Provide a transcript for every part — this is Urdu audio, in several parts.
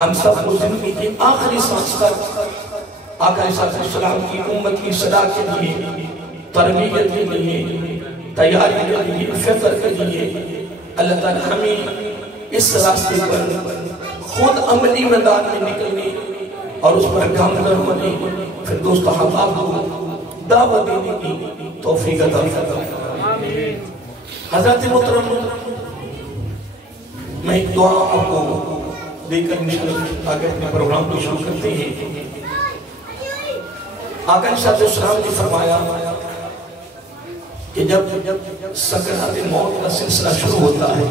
ہم سب کو زندگی کی آخری سانس تک آقا علیہ السلام کی امت کی صدا کے لیے، تربیت کے لیے، تیاری کے لیے، فکر کے لیے اللہ تعالیٰ ہمیں اس راستے پر خود عملی میدان میں نکلنے اور اس پر کام کرنے، پھر دوست احباب کو دعوت دینے کی توفیق عطا فرمائے۔ حضرت محترم، میں ایک دعا آپ کو دے کر انشاءاللہ آگے اپنے پروگرام کو شروع کرتے ہیں۔ آقا علیہ السلام نے فرمایا کہ جب سکرات موت کا سلسلہ شروع ہوتا ہے،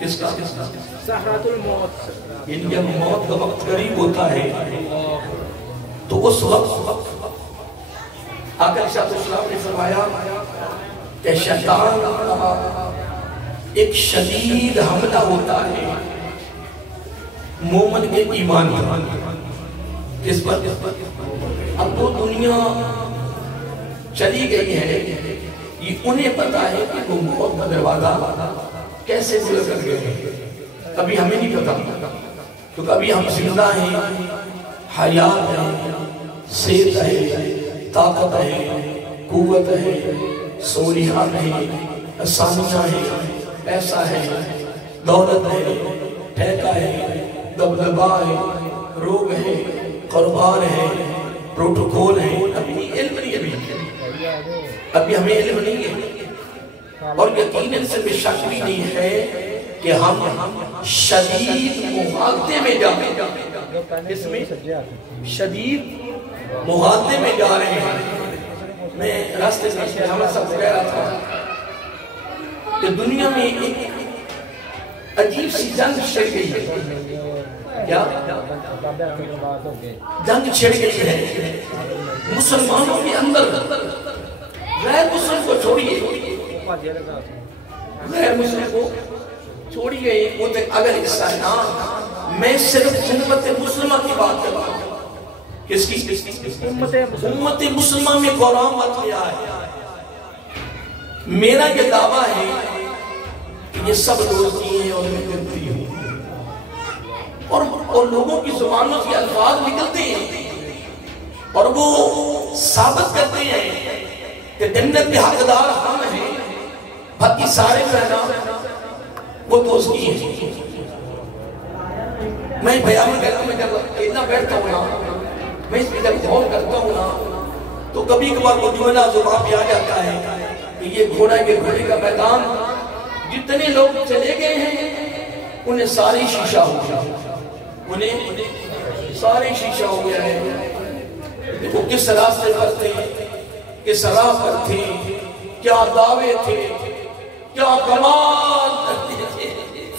کس کا؟ سکرات الموت، یعنی جب موت کا وقت قریب ہوتا ہے تو اس وقت آقا علیہ السلام نے فرمایا کہ شیطان کا ایک شدید حملہ ہوتا ہے مومن کے ایمان پر۔ کس پر؟ اب تو دنیا چلی گئی ہے، یہ انہیں پتا ہے کہ وہ موت کا دروازہ کیسے گزر کر گئے ہیں، کبھی ہمیں نہیں پتا، تو کبھی ہم زندہ ہیں، حیات ہے، صحت ہے، طاقت ہے، قوت ہے، سہولیات ہے، آسانیاں ہیں، پیسہ ہے، دولت ہے، ٹھیکہ ہے، دبدبہ ہے، روگ ہے، قربان ہے، پروٹوکول ہے، ابھی علم نہیں ابھی ہمیں علم نہیں ہے، اور یقیناً سے بے شک بھی نہیں ہے کہ ہم شدید مغالطے میں جا رہے ہیں۔ اس میں شدید مغالطے میں جا رہے ہیں۔ میں راستے سے ہمیں سب کہہ رہا تھا کہ دنیا میں ایک عجیب سی جنگ چھڑ گئی ہے۔ کیا؟ جنگ چھڑ گئی ہے مسلمانوں کے اندر، غیر مسلم کو چھوڑیے، غیر مسلم کو چھوڑیے، وہ تک اگر حصہ ہے نا، میں صرف امت مسلمہ کی بات کر رہا ہوں۔ کس کی؟ امت مسلمہ میں قرآن مت لیا ہے۔ میرا یہ دعویٰ ہے کہ یہ سب دوستی ہیں اور میں کرتی ہوں، اور لوگوں کی زبانوں سے الفاظ نکلتے ہیں اور وہ ثابت کرتے ہیں کہ جنت کے حقدار ہم ہیں، باقی سارے جو ہے نا وہ دوستی ہیں۔ میں بیان کہتا ہوں، میں جب اکیلا بیٹھتا ہوں نا، میں اس پہ جب غور کرتا ہوں نا، تو کبھی کبھار وہ جملہ زبان پہ آ جاتا ہے کہ یہ گھوڑا کا میدان، جتنے لوگ چلے گئے ہیں انہیں ساری شیشہ ہو گیا، انہیں ساری شیشہ ہو گیا ہے۔ وہ کس راستے پر تھے، کس راہ پر تھے، کیا دعوے تھے، کیا کمال کرتے تھے،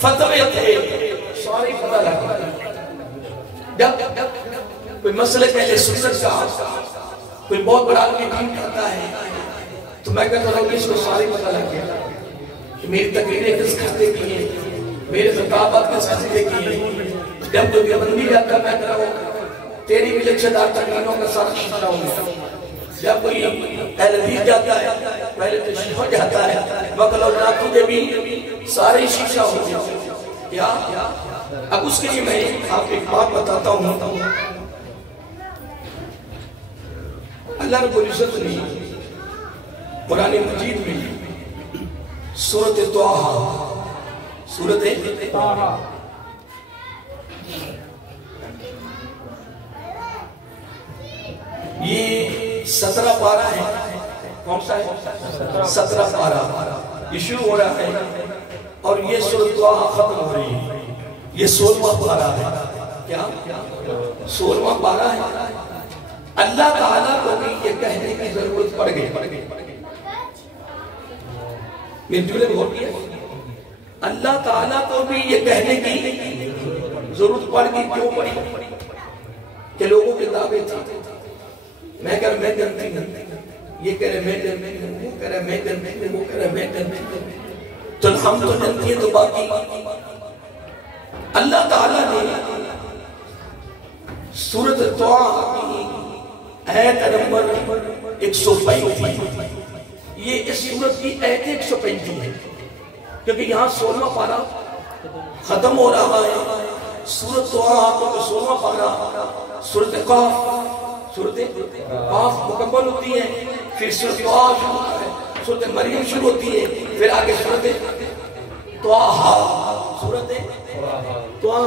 فتوے تھے، ساری پتہ لگا۔ جب کوئی مسئلہ پہلے سنت کا کوئی بہت بڑا آدمی کام کرتا ہے تو میں کہتا ہوں کہ اس کو ساری پتہ لگ گیا کہ میری تقریریں کس قصدے کی ہیں، میرے خطابات کس قصدے کی ہیں۔ جب کوئی بندی جاتا میں کہتا ہوں تیری بھی لچھدار تقریروں کا سارا شیشہ ہو گیا۔ جب کوئی اہل حدیث جاتا ہے پہلے تشریح ہو جاتا ہے، وقلو جا تجھے بھی سارے شیشہ ہو گیا۔ کیا؟ اب اس کے لیے میں آپ ایک بات بتاتا ہوں۔ اللہ رب العزت نے قرآن مجید میں سورۃ طٰہٰ، سورۃ طٰہٰ یہ 17 پارہ ہے۔ کون سا ہے؟ 17 پارہ یہ شروع ہو رہا ہے اور یہ سورۃ طٰہٰ ختم ہو رہی ہے۔ یہ 16واں پارہ ہے۔ کیا؟ 16واں پارہ ہے۔ اللہ تعالیٰ کو بھی یہ کہنے کی ضرورت پڑ گئی۔ میرے جملے میں غور کیا، اللہ تعالیٰ کو بھی یہ کہنے کی ضرورت پڑ گئی۔ کیوں پڑی؟ کہ لوگوں کے دعوے تھے، میں کہہ رہا میں جنتی ہوں، یہ کہہ رہے میں جنتی ہوں، وہ کہہ رہے میں جنتی ہوں، وہ کہہ رہے میں جنتی ہوں، تو ہم تو جنتی ہیں تو باقی۔ اللہ تعالیٰ نے سورۃ طٰہٰ کی آیت نمبر 135، یہ اس سورت کی آیت 135 ہے، کیونکہ یہاں 16واں پارہ ختم ہو رہا ہے سورت طٰہٰ تو 16واں پارہ، سورت قاف مکمل ہوتی ہے، پھر سورت طٰہٰ شروع ہوتا ہے، سورت مریم شروع ہوتی ہے، پھر آگے سورت طٰہٰ، سورت طٰہٰ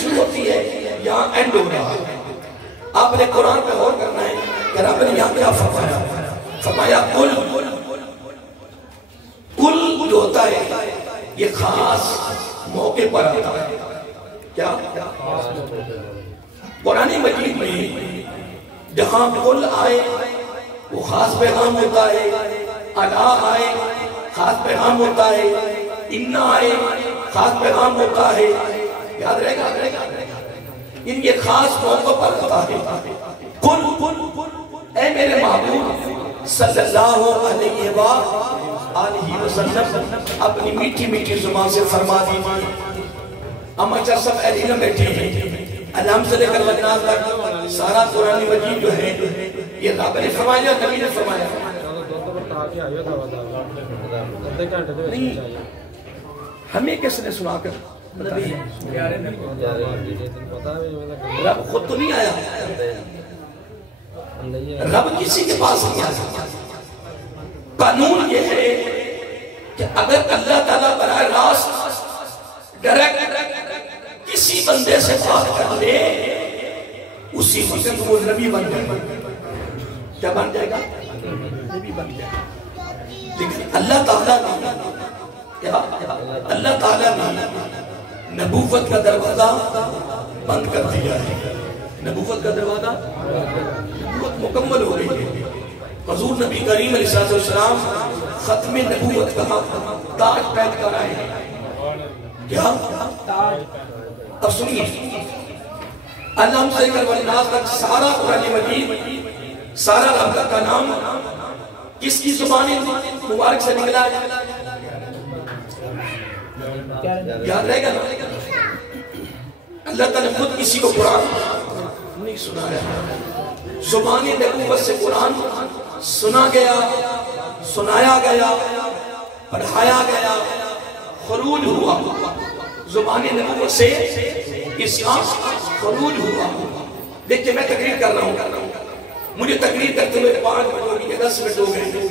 شروع ہوتی ہے، یہاں اینڈ ہو رہا ہے۔ آپ نے قرآن پہ غور کرنا ہے کہ رب نے یہاں کیا فرمایا؟ فرمایا کل جو ہوتا ہے یہ خاص موقع پر آتا ہے۔ کیا؟ قرآن مجید میں جہاں کل آئے وہ خاص پیغام ہوتا ہے، الا آئے خاص پیغام ہوتا ہے، انا آئے خاص پیغام ہوتا ہے۔ یاد رہے گا ان یہ خاص موقع پر ہوتا ہے۔ کل اے میرے محبوب صلی اللہ علیہ وآلہ وسلم اپنی میٹھی میٹھی زبان سے فرما دیجیے۔ ہم اچھا سب اہل علم بیٹھے ہیں، الحمد سے لے کر والناس تک سارا قرآن مجید جو ہے یہ رب نے فرمایا، نبی نے فرمایا نہیں، ہمیں کس نے سنا کر؟ رب خود تو نہیں آیا، رب کسی کے پاس نہیں آیا۔ قانون یہ ہے کہ اگر اللہ تعالیٰ براہ راست ڈائریکٹ کسی بندے سے بات کر لے اسی وقت وہ نبی بن جائے گا۔ کیا بن جائے گا؟ نبی بن جائے گا۔ لیکن اللہ تعالیٰ نے نبوت کا دروازہ بند کر دیا ہے۔ نبوت کا دروازہ نبوت مکمل ہو گئی ہے۔ حضور نبی کریم علیہ السلام ختم نبوت کا تاج پہن کر آئے ہیں۔ کیا؟ اب سنیے، الحمد سے لے کر والناس تک سارا قرآن مجید، سارا رب کا نام کس کی زبان مبارک سے نکلا ہے؟ یاد رہے گا نا؟ اللہ تعالیٰ نے خود کسی کو قرآن نہیں سنایا، زبان نبوت سے قرآن سنا گیا، سنایا گیا، پڑھایا گیا، خروج ہوا۔ زبان نبوت سے اسلام خروج ہوا۔ دیکھیں میں تقریر کر رہا ہوں، مجھے تقریر کرتے ہوئے 5 منٹ ہو گئے، 10 منٹ ہو گئے،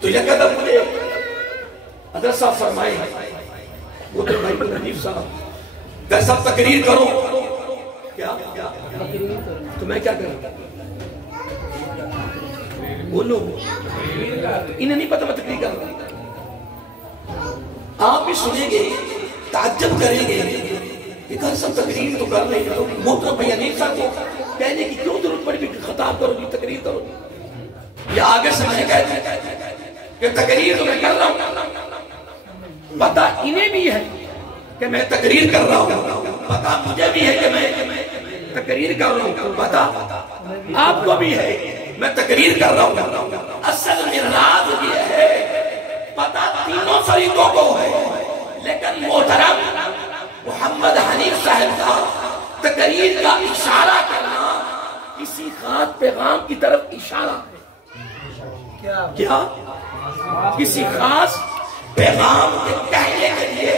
تو یہ کہتا مجھے حضرت صاحب فرمائے، وہ تو بھائی حنیف صاحب کہ سب تقریر کرو۔ کیا؟ تو میں کیا کروں؟ بولو، انہیں نہیں پتا میں تقریر کر رہا ہوں۔ آپ بھی سنیں گے، تعجب کریں گے کہ کہا سب تقریر تو کر رہے ہیں، محترم بھائی حنیف صاحب کو کہنے کی کیوں ضرورت پڑی کہ خطاب کرو گی، تقریر کرو گی؟ یا آگے سے میں کہتے ہیں کہ تقریر تو میں کر رہا ہوں، پتا انہیں بھی ہے کہ میں تقریر کر رہا ہوں، پتا مجھے بھی ہے کہ میں تقریر کر رہا ہوں، پتا آپ کو بھی ہے میں تقریر کر رہا ہوں۔ اصل میں راز یہ ہے، پتا تینوں فریقوں کو ہے، لیکن محترم محمد حنیف صاحب کا تقریر کا اشارہ کرنا کسی خاص پیغام کی طرف اشارہ ہے۔ کیا؟ کسی خاص پیغام کے کہنے کے لیے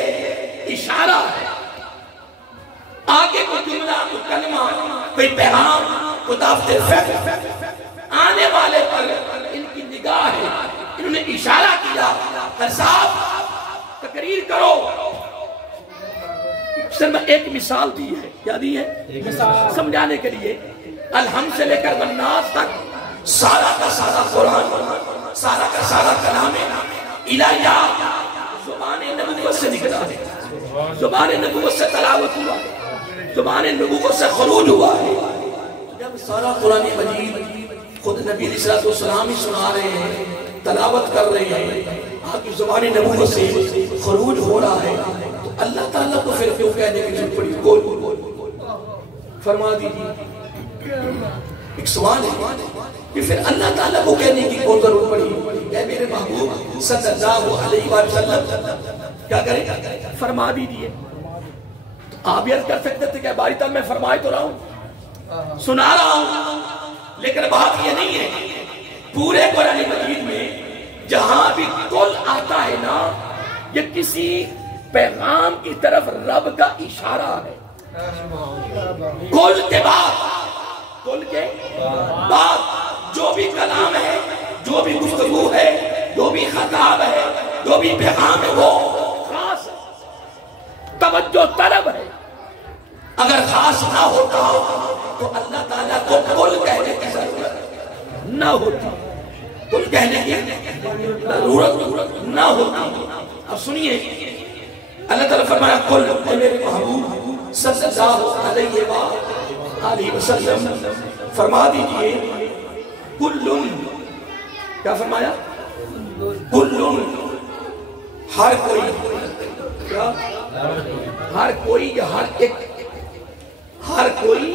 اشارہ ہے۔ آگے کوئی جملہ، کوئی کلمہ، کوئی پیغام، کوئی دعوت فکر آنے والے پر ان کی نگاہ ہے، انہوں نے اشارہ کیا کہ صاحب تقریر کرو۔ سر میں ایک مثال دی ہے، کیا دی ہے؟ سمجھانے کے لیے الحمد سے لے کر والناس تک سارا کا سارا قرآن، سارا کا سارا کلام الہیہ زبان نبوت سے نکلا ہے، زبان نبوت سے تلاوت ہوا ہے، زبان نبوت سے خروج ہوا ہے۔ جب سارا قرآن مجید خود نبی علیہ السلام ہی سنا رہے ہیں، تلاوت کر رہے ہیں، آپ کی زبان نبوت سے خروج ہو رہا ہے، تو اللہ تعالیٰ کو پھر کیوں کہنے کی ضرورت پڑی؟ کون فرما دیجیے؟ ایک سوال ہے کہ پھر اللہ تعالیٰ کو کہنے کی کون ضرورت پڑی؟ اے میرے محبوب صلی اللہ علیہ وسلم کیا کریں؟ فرما دیجیے۔ آپ یہ کر سکتے تھے کہ باری تب میں فرمائے تو رہا ہوں، سنا رہا ہوں، لیکن بات یہ نہیں ہے۔ پورے قرآن مجید میں جہاں بھی کل آتا ہے نا، یہ کسی پیغام کی طرف رب کا اشارہ ہے. کل کے بعد جو بھی کلام ہے، جو بھی گفتگو ہے، جو بھی خطاب ہے، جو بھی پیغام ہے، وہ خاص توجہ طلب ہے. اگر خاص نہ ہوتا تو اللہ تعالیٰ کو کل کہنے کی ضرورت نہ ہوتی، کل کہنے کی ضرورت نہ ہوتی. اب سنیے، اللہ تعالیٰ فرمایا کل اے میرے محبوب صلی اللہ علیہ وسلم فرما دیجئے کلن، کیا فرمایا؟ کلن، ہر کوئی، کیا؟ ہر کوئی یا ہر ایک، ہر کوئی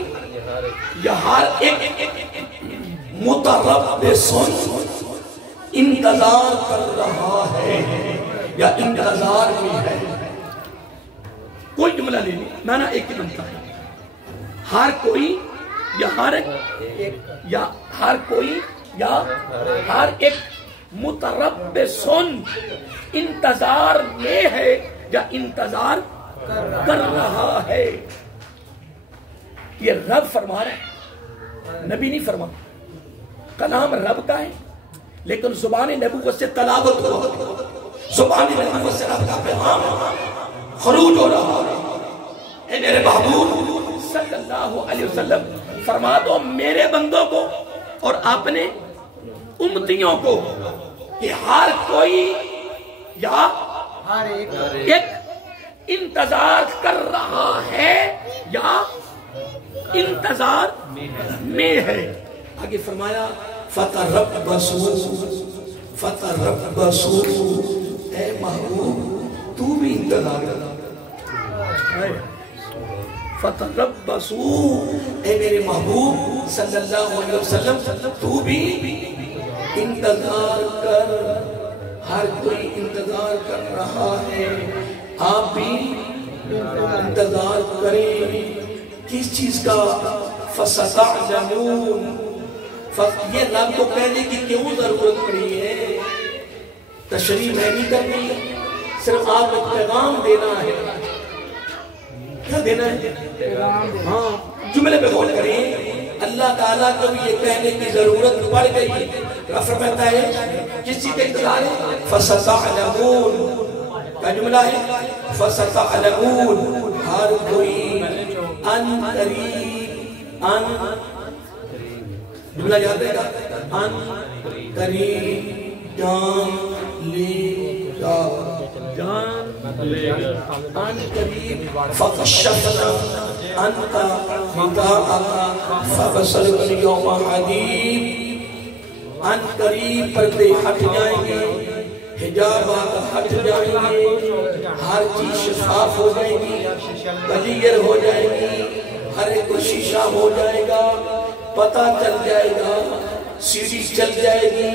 یا ہر ایک متربصن انتظار کر رہا ہے یا انتظار میں ہے. کوئی جملہ لے لیں، معنی ایک ہی بنتا ہے. ہر کوئی یا ہر ایک، یا ہر کوئی یا ہر ایک متربصن انتظار میں ہے یا انتظار کر رہا ہے. یہ رب فرما رہا ہے، نبی نہیں فرما. کلام رب کا ہے لیکن زبان نبوت سے تلاوت ہوا، زبان نبوت سے رب کا پیغام خروج ہو رہا ہے. اے میرے محبوب صلی اللہ علیہ وسلم فرما دو میرے بندوں کو اور اپنے امتیوں کو کہ ہر کوئی یا ہر ایک انتظار کر رہا ہے یا انتظار میں ہے. آگے فرمایا فتربصوا، فتربصوا، اے محبوب تو بھی انتظار کر. فتربصوا، اے میرے محبوب صلی اللہ علیہ وسلم تو بھی انتظار کر. ہر کوئی انتظار کر رہا ہے، آپ بھی انتظار کریں. کس چیز کا؟ فَسَتَعْلَمُونَ. یہ رب کو کہنے کی کیوں ضرورت پڑی ہے؟ تشریح میں نہیں کرنی، صرف آپ کو پیغام دینا ہے. کیا دینا ہے؟ ہاں، جملے پہ غور کریں. اللہ تعالیٰ کو بھی یہ کہنے کی ضرورت پڑ گئی. رب فرماتا ہے کس چیز کا انتظار ہے؟ فَسَتَعْلَمُونَ. کیا جملہ ہے؟ فَسَتَعْلَمُونَ. ہر کوئی ان قریب، ان جملہ یاد رہے گا، ان قریب جان لے گا، جان لے گا. ان قریب فَكَشَّفْنَا عَنْكَ غِطَاءَكَ فَبَصَرُكَ الْيَوْمَ حَدِيدٌ. ان قریب پردے ہٹ جائیں گے، حجابات ہٹ جائیں گے، ہر چیز شفاف ہو جائے گی، کلیر ہو جائے گی، ہر ایک کو شیشہ ہو جائے گا، پتہ چل جائے گا، سیڑھی چل جائے گی،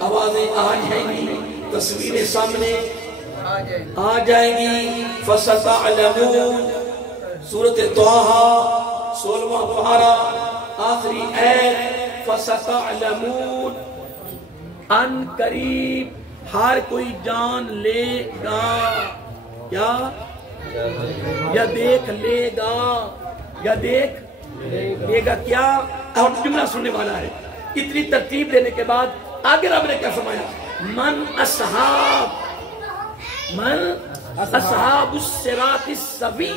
آوازیں آ جائیں گی، تصویریں سامنے آ جائیں گی. فَسَتَعْلَمُونَ. سورۃ طٰہٰ 16واں پارہ آخری ایت. فَسَتَعْلَمُونَ. ان قریب ہر کوئی جان لے گا یا دیکھ لے گا، یا دیکھ لے گا. کیا اور جملہ سننے والا ہے. اتنی ترتیب دینے کے بعد آگے رب نے کیا فرمایا؟ من اصحاب الصراط السوی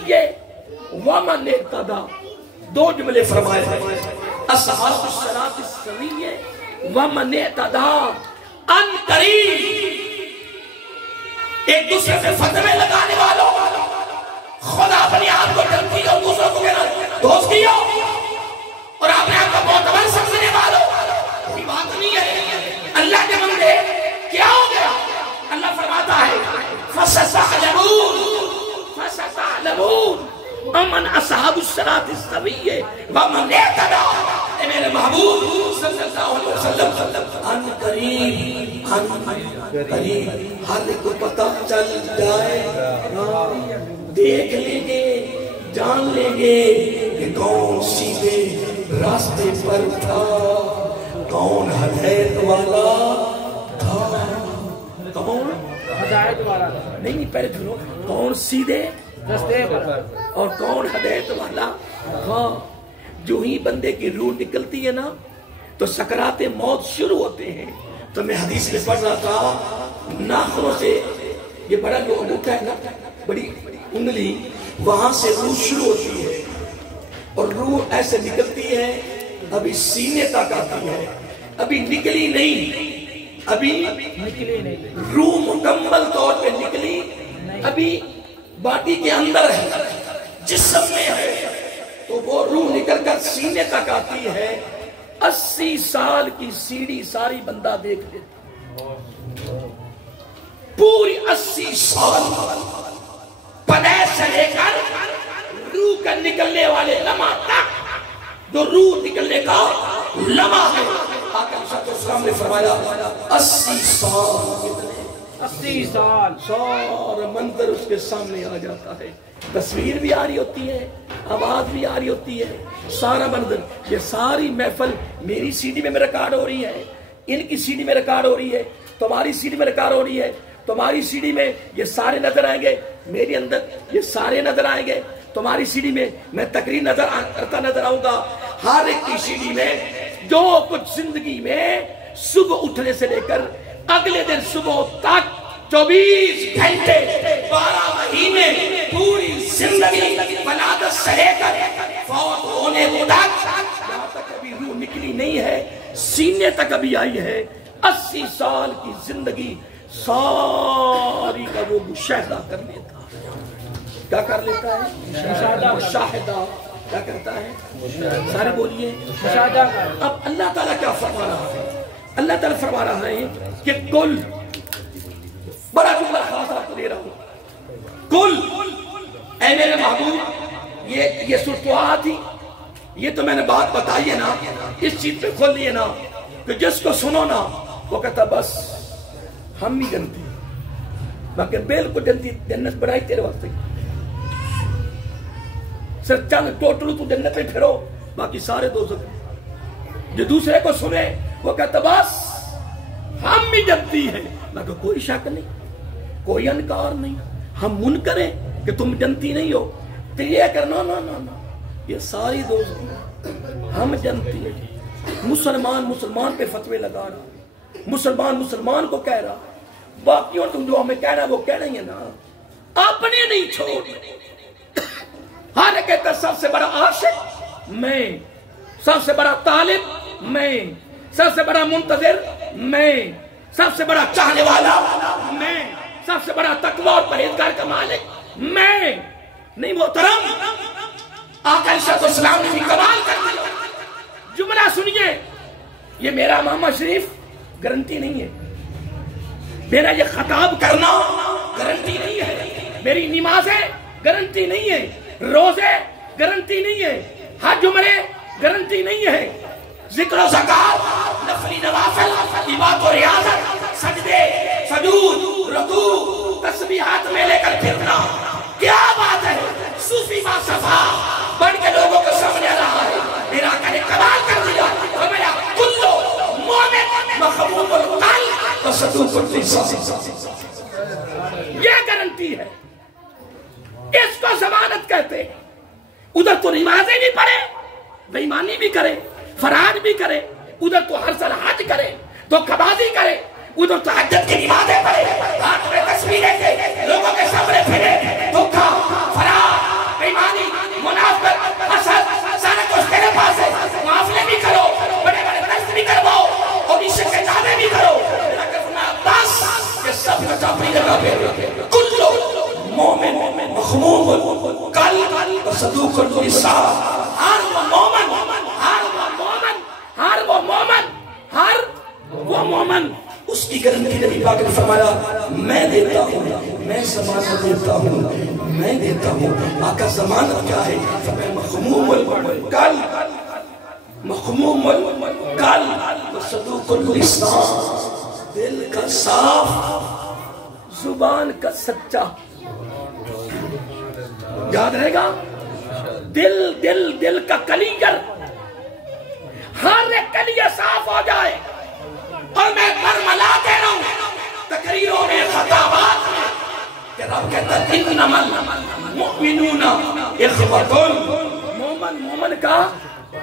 ومن اہتدی. دو جملے فرمائے ہیں، اصحاب الصراط السوی ومن اہتدی. ان قریب ایک دوسرے سے فتوے لگانے والوں، خدا اپنے آپ کو ڈرتی اور دوسروں کو کہنا دوست کیا، اور اپنے آپ کو معتبر سمجھنے والوں، کوئی بات نہیں ہے. اللہ کے بندے کیا ہو گیا؟ اللہ فرماتا ہے فَسَتَعْلَمُونَ امن اصحاب الصراط السوی ومن اہتدی. اے میرے محبوب صلی اللہ علیہ وسلم ان قریب، ان قریب ہر ایک کو پتہ چل جائے گا، دیکھ لیں گے، جان لیں گے کہ کون سیدھے راستے پر تھا، کون ہدایت والا تھا، کون ہدایت والا نہیں پہلے سنو، کون سیدھے رستے پر اور کون ہدایت والا؟ ہاں، جو ہی بندے کی روح نکلتی ہے نا تو سکرات موت شروع ہوتے ہیں. تو میں حدیث میں پڑھ رہا تھا، ناخنوں سے یہ بڑا جو انگوٹھا ہے نا، بڑی انگلی، وہاں سے روح شروع ہوتی ہے اور روح ایسے نکلتی ہے، ابھی سینے تک آتی ہے، ابھی نکلی نہیں، ابھی نکلی نہیں، روح مکمل طور پہ نکلی، ابھی باڈی کے اندر ہے، جسم میں ہے، تو وہ روح نکل کر سینے تک آتی ہے. 80 سال کی سیڑھی ساری بندہ دیکھ لیتا، پوری 80 سال پدے سے لے کر روح کا نکلنے والے لمحہ تک، جو روح نکلنے کا لمحہ ہے، آقا صلی اللہ علیہ وسلم نے فرمایا 80 سال، 80 سال سارا منظر اس کے سامنے آ جاتا ہے، تصویر بھی آ رہی ہوتی ہے، آواز بھی آ رہی ہوتی ہے، سارا منظر. یہ ساری محفل میری سی ڈی میں ریکارڈ ہو رہی ہے، ان کی سی ڈی میں ریکارڈ ہو رہی ہے، تمہاری سی ڈی میں ریکارڈ ہو رہی ہے. تمہاری سی ڈی میں یہ سارے نظر آئیں گے، میری اندر یہ سارے نظر آئیں گے. تمہاری سی ڈی میں میں تقریر کرتا نظر آؤں گا. ہر ایک کی سی ڈی میں جو کچھ زندگی میں صبح اٹھنے سے لے کر اگلے دن صبح تک 24 گھنٹے 12 مہینے پوری زندگی ولادت سے لے کر فوت ہونے تک، یہاں تک ابھی روح نکلی نہیں ہے، سینے تک ابھی آئی ہے. 80 سال کی زندگی ساری کا وہ مشاہدہ کر لیتا ہے. کیا کر لیتا ہے؟ مشاہدہ. کیا کرتا ہے؟ سارے بولیے مشاہدہ. اب اللہ تعالیٰ کیا فرما رہا ہے؟ اللہ تعالیٰ فرما رہا ہے کہ کل، بڑا جملہ خاص آپ کو دے رہا ہوں، کل اے میرے محبوب، یہ سورتوہا تھی، یہ تو میں نے بات بتائی ہے نا، اس چیز پہ کھول لیے نا کہ جس کو سنو نا وہ کہتا بس ہم ہی جنتی، باقی بالکل جنتی، جنت بڑھائی تیرے واسطے، صرف چند ٹوٹلو تو جنت پہ پھرو، باقی سارے دوزخ. جو دوسرے کو سنے وہ کہتا بس ہم بھی جنتی ہیں، مگر کوئی شک نہیں، کوئی انکار نہیں. ہم منکر ہیں کہ تم جنتی نہیں ہو، تو یہ کرنا نا، یہ ساری دوست ہم جنتی ہیں. مسلمان پہ فتوے لگا رہا، مسلمان کو کہہ رہا، باقیوں تم جو ہمیں کہنا وہ کہنا ہی ہے نا، اپنے نہیں چھوڑ. ہر کہتا سب سے بڑا عاشق میں، سب سے بڑا طالب میں، سب سے بڑا منتظر میں، سب سے بڑا چاہنے والا میں، سب سے بڑا تقوی اور پرہیزگار کا مالک میں. نہیں محترم، آقا علیہ السلام نے بھی کمال کر دیا. جملہ سنیے، یہ میرا ماما شریف گارنٹی نہیں ہے، میرا یہ خطاب کرنا گارنٹی نہیں ہے، میری نمازیں گارنٹی نہیں ہے، روزے گارنٹی نہیں ہے، حج عمرے گارنٹی نہیں ہے، ذکر و زکات، نفلی نوافل، عبادت و ریاضت، سجدے، سجود، رکوع، تسبیحات میں لے کر پھرنا، کیا بات ہے. صوفی باصفا بڑھ کے لوگوں کے سامنے آ رہا ہے. میرا آقا نے کمال کر دیا، فرمایا کلو مومن مخموم القلب وصدوق اللسان. یہ گارنٹی ہے، اس کو ضمانت کہتے ہیں. ادھر تو نمازیں بھی پڑھے، بے ایمانی بھی کرے، فرائض بھی کرے، ادھر تو ہر سال حج کرے، تو قباضی کرے، ادھر تو تہجد کی نمازیں پڑھے، ہاتھ میں تصویریں کے لوگوں کے سامنے پھرے، دھوکہ، فرار، بے ایمانی، منافقت، حسد، سارا کچھ تیرے پاس ہے. معافلے بھی کرو، بڑے بڑے درس بھی کرواؤ، اور عشق کے دعوے بھی کرو. بس یہ سب کا اپنی جگہ پہ کلو مومن مخموم القلب وصدوق اللسان. ہر وہ مومن اس کی گارنٹی نبی پاک نے فرمایا میں دیتا ہوں، میں ضمانت دیتا ہوں، میں دیتا ہوں. آقا ضمانت کیا ہے؟ فرمایا مخموم القلب، مخموم القلب وصدوق اللسان. دل کا صاف، زبان کا سچا. یاد رہے گا، دل کا کلیجر، ہر ایک کلیجر صاف ہو جائے. اور میں برملا کہہ رہا ہوں، تقریروں میں خطابات میں کہ رب کہتا ہے انما المؤمنون اخوۃ، مومن کا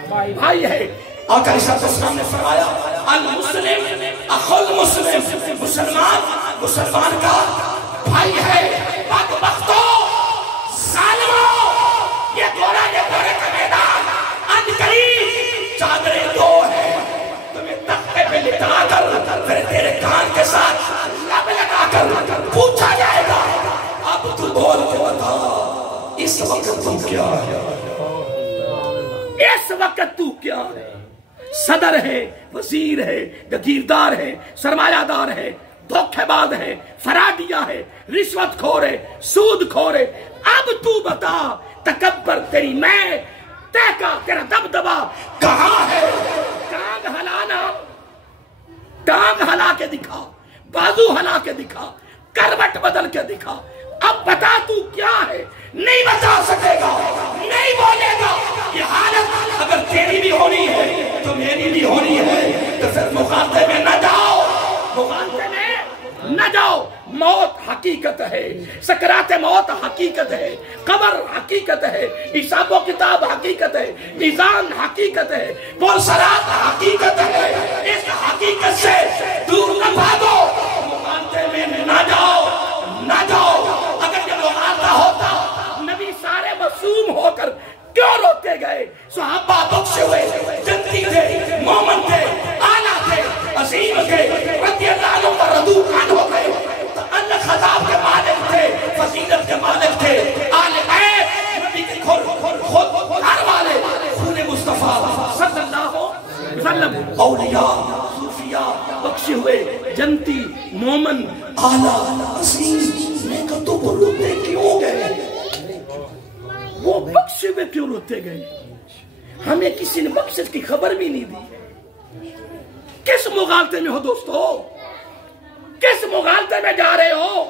بھائی ہے۔ آقا علیہ السلام نے فرمایا المسلم اخو المسلم، مسلمان کا بھائی ہے۔ بدبختو، ظالمو، یہ گھوڑے کا میدان ان قریب چادریں دو ہے، تمہیں تختے پہ لٹا کر پھر تیرے کان کے ساتھ لب لگا کر پوچھا جائے گا اب تو بول کے بتا اس وقت تم کیا ہے، اس وقت تو کیا ہے؟ صدر ہے، وزیر ہے، جگیردار ہے، سرمایہ دار ہے، دھوکے باز ہے، فرادیہ ہے، رشوت خور ہے، سود خور ہے۔ اب تو بتا تکبر تیری میں تیکا تیرا دبدبا کہاں ہے؟ ٹانگ ہلانا، ٹانگ ہلا کے دکھا، بازو ہلا کے دکھا، کروٹ بدل کے دکھا۔ اب بتا تو کیا ہے؟ نہیں بتا سکے گا، نہیں بولے گا۔ یہ حالت اگر تیری بھی ہونی ہے تو میری بھی ہونی ہے، تو پھر مقابلے میں نہ جاؤ، مقابلے میں نہ جاؤ۔ موت حقیقت ہے، سکرات موت حقیقت ہے، قبر حقیقت ہے، حساب و کتاب حقیقت ہے، میزان حقیقت ہے، بولسرات حقیقت ہے۔ اس حقیقت سے دور نہ بھاگو، مقابلے میں نہ جاؤ، نہ جاؤ۔ اگر یہ مقابلہ ہوتا نبی سارے معصوم ہو کر کیوں روتے گئے؟ صحابہ بخشے ہوئے جنتی تھے، مومن تھے، اعلیٰ تھے، عظیم تھے، رضی اللہ عنہ پر رضو عنہ ہو گئے، اللہ خطاب کے مالک تھے، فضیلت کے مالک تھے، آل بیت نبی کے خود گھر والے، خون مصطفیٰ صلی اللہ علیہ وسلم، اولیاء، صوفیاء، بخشے ہوئے جنتی، مومن، اعلیٰ، عظیم۔ میں کہا تو وہ روتے کیوں گئے؟ وہ بخشے ہوئے کیوں روتے گئے؟ ہمیں کسی نے بخشش کی خبر بھی نہیں دی۔ کس مغالطے میں ہو دوستو؟ کس مغالطے میں جا رہے ہو؟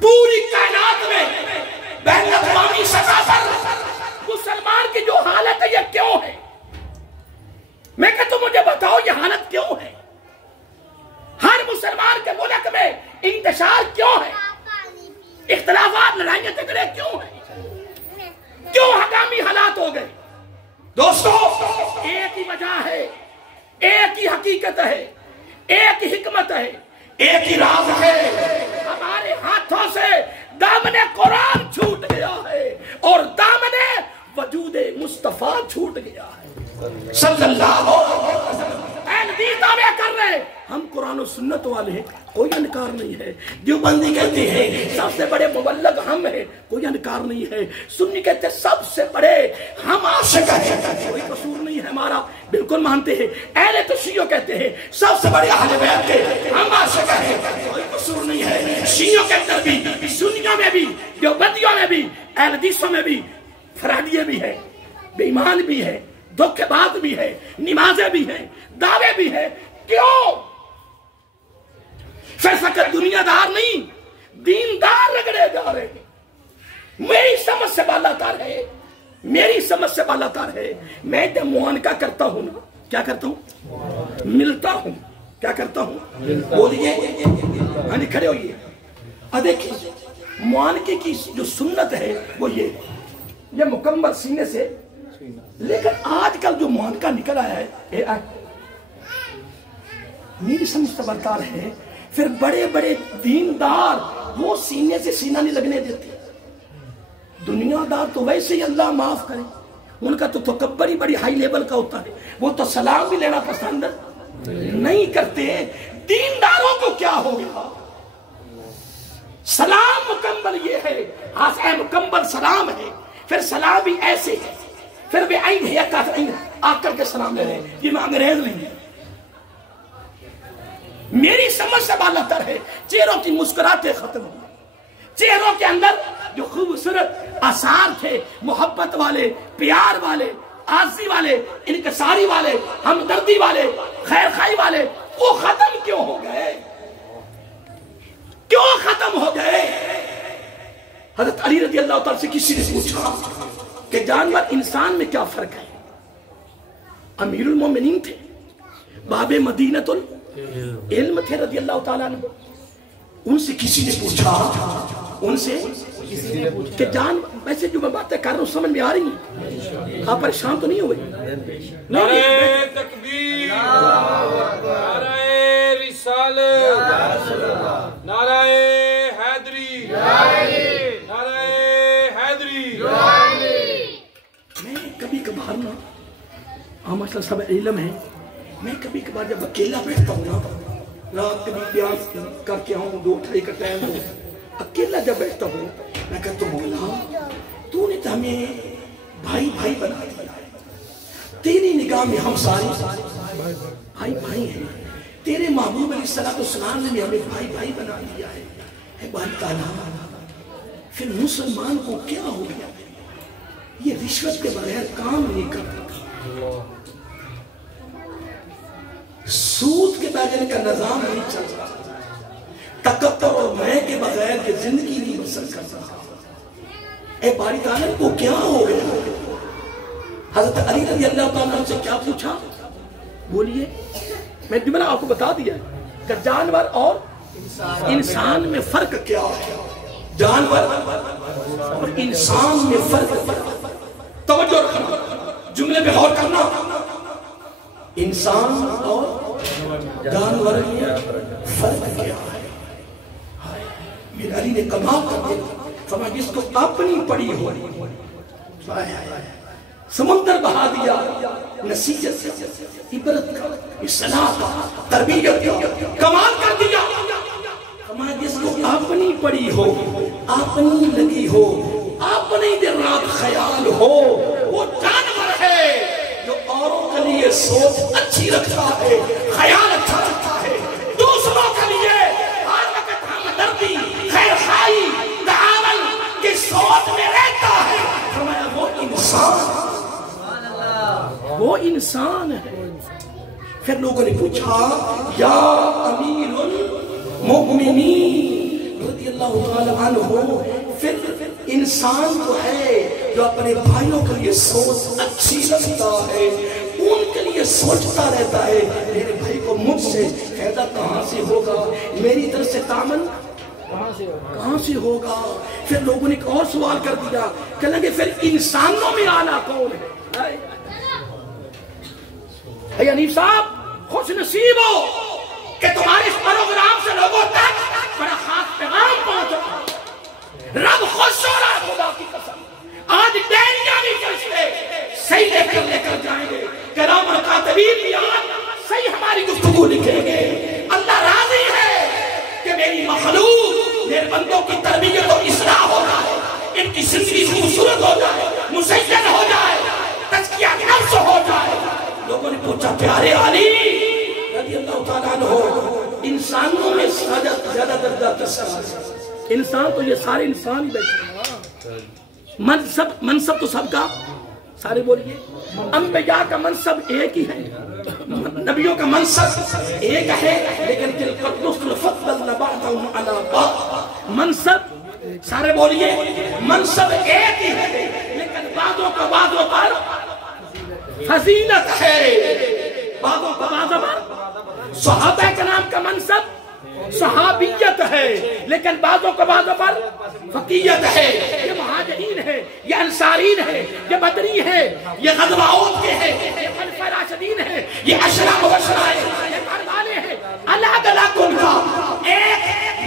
پوری کائنات میں بین الاقوامی سطح پر مسلمان کی جو حالت ہے یہ کیوں ہے؟ میں کہتا ہوں مجھے بتاؤ یہ حالت کیوں ہے؟ ہر مسلمان کے ملک میں انتشار کیوں ہے؟ اختلافات، لڑائیاں جھگڑے کیوں ہیں؟ کیوں ہنگامی حالات ہو گئے؟ دوستو ایک ہی وجہ ہے، ایک ہی حقیقت ہے، ایک ہی حکمت ہے، ایک ہی راز ہے۔ ہمارے ہاتھوں سے دامن قرآن چھوٹ گیا ہے اور دامن وجود مصطفیٰ چھوٹ گیا ہے صلی اللہ علیہ وسلم۔ اے نبی دعوے کر رہے ہم قرآن و سنت والے ہیں، کوئی انکار نہیں ہے۔ دیوبندی کہتے ہیں سب سے بڑے مبلغ ہم ہیں، کوئی انکار نہیں ہے۔ سنی کہتے ہیں سب سے بڑے ہم عاشق ہیں، کوئی قصور نہیں ہے ہمارا، بالکل مانتے ہیں۔ اہل تشیع کہتے ہیں سب سے بڑے اہل بیت کے ہم عاشق ہیں، کوئی قصور نہیں ہے۔ شیعوں کے اندر بھی، سنیوں میں بھی، دیوبندیوں میں بھی، اہل حدیثوں میں بھی فرادیے بھی ہیں، بے ایمان بھی ہیں، دھوکے باز بھی ہیں، نمازیں بھی ہیں، دعوے بھی ہیں۔ کیوں؟ پھر فقط دنیا دار نہیں، دیندار رگڑے جا رہے ہیں۔ میری سمجھ سے بالا تر ہے، میری سمجھ سے بالا تر ہے۔ میں جب معانقہ کرتا ہوں نا، کیا کرتا ہوں؟ ملتا ہوں۔ کیا کرتا ہوں؟ بولیے، ہاں جی کھڑے ہوئیے۔ اب دیکھیے معانقے کی جو سنت ہے وہ یہ مکمل سینے سے، لیکن آج کل جو معانقہ نکل آیا ہے میری سمجھ سے برکار ہے، پھر بڑے بڑے دیندار وہ سینے سے سینہ نہیں لگنے دیتے۔ دنیا دار تو ویسے ہی اللہ معاف کرے، ان کا تو تکبر ہی بڑی ہائی لیول کا ہوتا ہے، وہ تو سلام بھی لینا پسند نہیں کرتے۔ دینداروں کو کیا ہو گیا؟ سلام مکمل یہ ہے، آسان مکمل سلام ہے، پھر سلام بھی ایسے ہے، پھر بھی عین ہے آ کر کے سلام لے رہے ہیں، یہ میں انگریز نہیں ہے۔ میری سمجھ سے بالا تر ہے، چہروں کی مسکراتیں ختم ہوئی، چہروں کے اندر جو خوبصورت آثار تھے، محبت والے، پیار والے، عاجزی والے، انکساری والے، ہمدردی والے، خیر خواہی والے، وہ ختم کیوں ہو گئے؟ کیوں ختم ہو گئے؟ حضرت علی رضی اللہ تعالیٰ سے کسی نے پوچھا کہ جانور انسان میں کیا فرق ہے؟ امیر المومنین تھے، باب مدینۃ علم تھے رضی اللہ تعالیٰ عنہ. ان سے کسی نے پوچھا کہ جان ویسے جو میں باتیں کر رہا ہوں سمجھ میں آ رہی ہیں؟ آپ پریشان تو نہیں ہوئے؟ نعرہ تکبیر، نعرہ رسالت، نعرہ حیدری، نعرہ حیدری. میں کبھی کبھار نا مسئلہ سب علم ہے، میں کبھی کبھار جب اکیلا بیٹھتا ہوں نا، رات کبھی بیان کر کے آؤں 2-2:30 کا ٹائم ہو، اکیلا جب بیٹھتا ہوں میں کہتا ہوں مولا تو نے تو ہمیں بھائی بھائی بنا دیا ہے، تیری نگاہ میں ہم سارے بھائی بھائی ہیں، تیرے محبوب علیہ السلام نے ہمیں بھائی بھائی بنا دیا ہے. اے باری تعالیٰ پھر مسلمان کو کیا ہو گیا؟ یہ رشوت کے بغیر کام نہیں کرتا، سود کے بغیر کا نظام نہیں چلتا، تکبر اور میں کے بغیر کہ زندگی نہیں بسر کرتا. اے باری تعالیٰ کو کیا ہو گیا؟ حضرت علی رضی اللہ تعالیٰ سے کیا پوچھا؟ بولیے. میں جملہ آپ کو بتا دیا ہے کہ جانور اور انسان میں فرق کیا ہے. جانور اور انسان میں فرق. توجہ رکھنا، جملے پہ غور کرنا. انسان اور جانور میں فرق کیا ہے؟ میرے علی نے کمال کر دیا، فرمایا جس کو اپنی پڑی ہو سمندر بہا دیا، نصیحت عبرت کا، اصلاح کا، تربیت کا کمال کر دیا. فرمایا جس کو اپنی پڑی ہو، اپنی لگی ہو، اپنی دن رات خیال ہو، وہ جانور ہے جو اوروں کے لیے سوچ اچھی رکھتا ہے، خیال اچھا رکھتا ہے، دوسروں کے لیے ہر وقت ہمدردی، خیر خواہی، تعاون کی سوچ میں رہتا ہے. فرمایا وہ انسان ہے. پھر لوگوں نے پوچھا یا امیر المؤمنین رضی اللہ تعالیٰ عنہ، پھر انسان تو ہے جو اپنے بھائیوں کے لیے سوچ اچھی رکھتا ہے، ان کے لیے سوچتا رہتا ہے میرے بھائی کو مجھ سے فائدہ کہاں سے ہوگا، میری طرف سے تعاون کہاں سے ہوگا. پھر لوگوں نے ایک اور سوال کر دیا کہ لگے پھر انسانوں میں اعلیٰ کون ہے؟ اے حنیف صاحب خوش نصیب ہو کہ تمہارے اس پروگرام سے لوگوں تک بڑا خاص پیغام پہنچا. رب خوش ہو رہا ہے، خدا کی قسم. آج ڈیریاں بھی جلسے صحیح لے کر جائیں گے، کرام اور کاتبین بھی آج صحیح ہماری گفتگو لکھیں گے. اللہ راضی ہے کہ میری مخلوق میرے بندوں کی تربیت و اصلاح ہو جائے، ان کی زندگی خوبصورت ہو جائے، مزین ہو جائے، تزکیہ نفس ہو جائے. لوگوں نے پوچھا پیارے علی رضی اللہ تعالیٰ عنہ انسانوں میں زیادہ درجہ کس کا ہے؟ انسان تو یہ سارے انسان ہی بیٹھے ہیں. منصب تو سب کا، سارے بولیے. انبیاء کا منصب ایک ہی ہے، نبیوں کا منصب ایک ہے، لیکن تلک الرسل فضلنا بعضهم على بعض. منصب سارے بولیے منصب ایک ہی ہے، لیکن بعضوں کا بعضوں پر فضیلت ہے، بعضوں کا بعضوں پر. صحابہ کرام کا منصب صحابیت ہے، لیکن بعضوں کا بعضوں پر فقیت ہے. یہ مہاجرین ہے، یہ انصارین ہے، یہ بدری ہے، یہ غزوہ کے ہیں، یہ خلفائے راشدین ہے، یہ عشرہ مبشرہ ہے، یہ کاروانے ہیں. الگ الگ ان کا ایک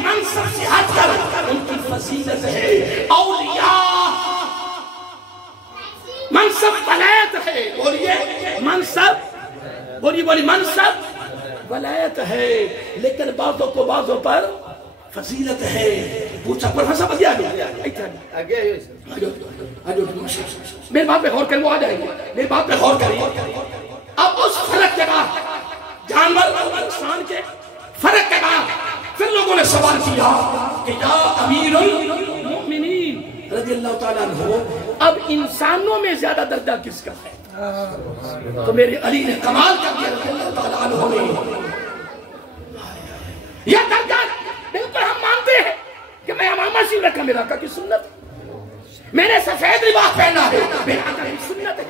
منصب سے ہٹ کر ان کی فضیلت ہے. اولیاء منصب ولایت ہے. بولیے منصب، بولیے منصب ولایت ہے، لیکن بعضوں کو بعضوں پر فضیلت ہے. پوچھا پروفیسر بدیا میرے بات پہ غور کریں، وہ آ جائیں گے. میرے بات پہ غور کریں. اب اس فرق کے بعد جانور اور انسان کے فرق کے بعد پھر لوگوں نے سوال کیا کہ یا امیر المؤمنین رضی اللہ تعالیٰ عنہ، اب انسانوں میں زیادہ درجہ کس کا ہے؟ تو میرے علی نے کمال کر دیا رضی اللہ تعالیٰ عنہ نے. یہ درجہ بالکل ہم مانتے ہیں کہ میں امام مسیح رکھا میرا آقا کی سنت، میں نے سفید لباس پہنا ہے میرے آقا کی سنت ہے،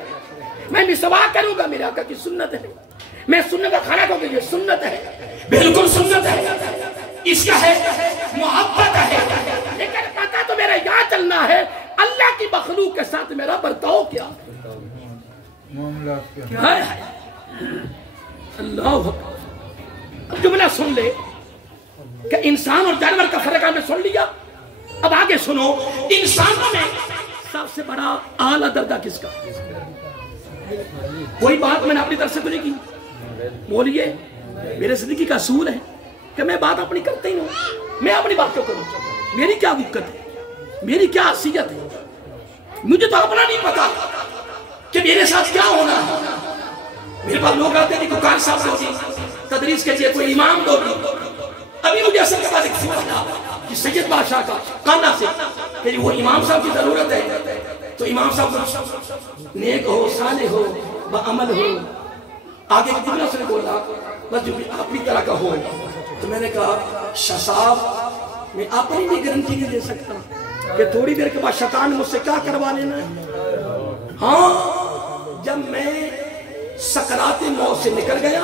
میں مسواک کروں گا میرے آقا کی سنت ہے، میں سنت کا کھانا کھاؤں گا یہ سنت ہے. بالکل سنت ہے، اس کا ہے محبت ہے، لیکن پتہ تو میرا یہاں چلنا ہے اللہ کی مخلوق کے ساتھ میرا برتاؤ کیا ہے۔ اللہ اکبر، جملہ سن لے کہ انسان اور جانور کا فرق آپ نے سن لیا، اب آگے سنو، انسانوں میں سب سے بڑا اعلیٰ درجہ کس کا؟ کوئی بات میں نے اپنی طرف سے تو نہیں کی، بولیے، میرے زندگی کا اصول ہے کہ میں بات اپنی کرتے ہی ہوں، میں اپنی بات کیوں کروں؟ میری کیا وقت ہے، میری کیا حیثیت ہے، مجھے تو اپنا نہیں پتا کہ میرے ساتھ کیا ہونا ہے۔ میرے پاس لوگ آتے ہیں کہ کان صاحب دو گی تدریس کے لیے، کوئی امام دو گی، ابھی مجھے اصل کے بعد ایک فون تھا کہ سید بادشاہ کا کانا سے کہ وہ امام صاحب کی ضرورت ہے، تو امام صاحب نیک ہو، صالح ہو، بعمل ہو، آگے کی جملہ سے نے بولا بس جو بھی اپنی طرح کا ہو، تو میں نے کہا شاہ صاحب میں اپنی بھی گارنٹی نہیں دے سکتا کہ تھوڑی دیر کے بعد شیطان مجھ سے کیا کروا لینا ہے۔ ہاں جب میں سکرات موت سے نکل گیا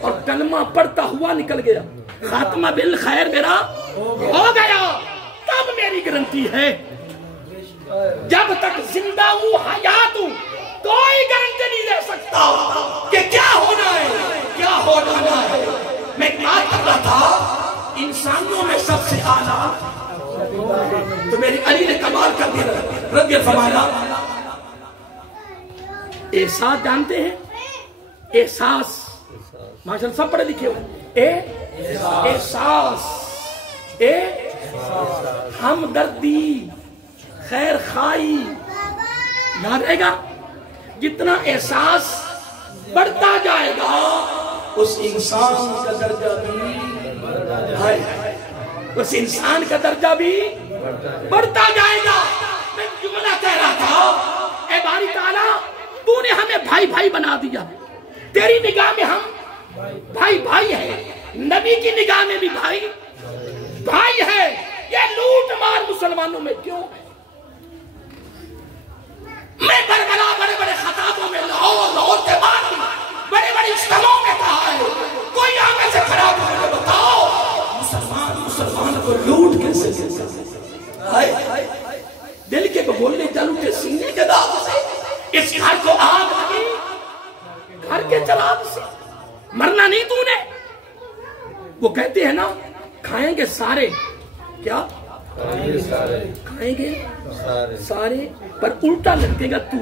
اور کلمہ پڑھتا ہوا نکل گیا، خاتمہ بالخیر میرا ہو گیا، تب میری گارنٹی ہے۔ جب تک زندہ ہوں، حیات ہوں، کوئی گارنٹی نہیں دے سکتا کہ کیا ہونا ہے، کیا ہو جانا ہے۔ میں ایک بات کر رہا تھا، انسانوں میں سب سے اعلیٰ تو میری علی نے کمال کر دیا، رضی فرمایا احساس جانتے ہیں؟ احساس ماشاءاللہ سب پڑھے لکھے ہوئے، احساس، ہمدردی، خیر خواہی، یاد رہے گا؟ جتنا احساس بڑھتا جائے گا اس انسان کا درجہ بھی اس انسان کا درجہ بھی بڑھتا جائے گا۔ میں جملہ کہہ رہا تھا، اے باری تعالیٰ تو نے ہمیں بھائی بھائی بنا دیا، تیری نگاہ میں ہم بھائی بھائی ہیں، نبی کی نگاہ میں بھی بھائی بھائی ہے، یہ لوٹ مار مسلمانوں میں کیوں ہے؟ میں بربلا بڑے بڑے خطابوں میں لاہور کے بعد بڑے بڑے اجتماعوں میں کہا ہے، کوئی آگے سے کھڑا کر کے بتاؤ مسلمان کو لوٹ کیسے آئے؟ دل کے بولنے چالو کے سینے کے داغ سے اس گھر کو آگ لگی، گھر کے چراغ سے مرنا نہیں تو نے۔ وہ کہتے ہیں نا کھائیں گے سارے، کیا کھائیں گے سارے پر الٹا لگے گا تو،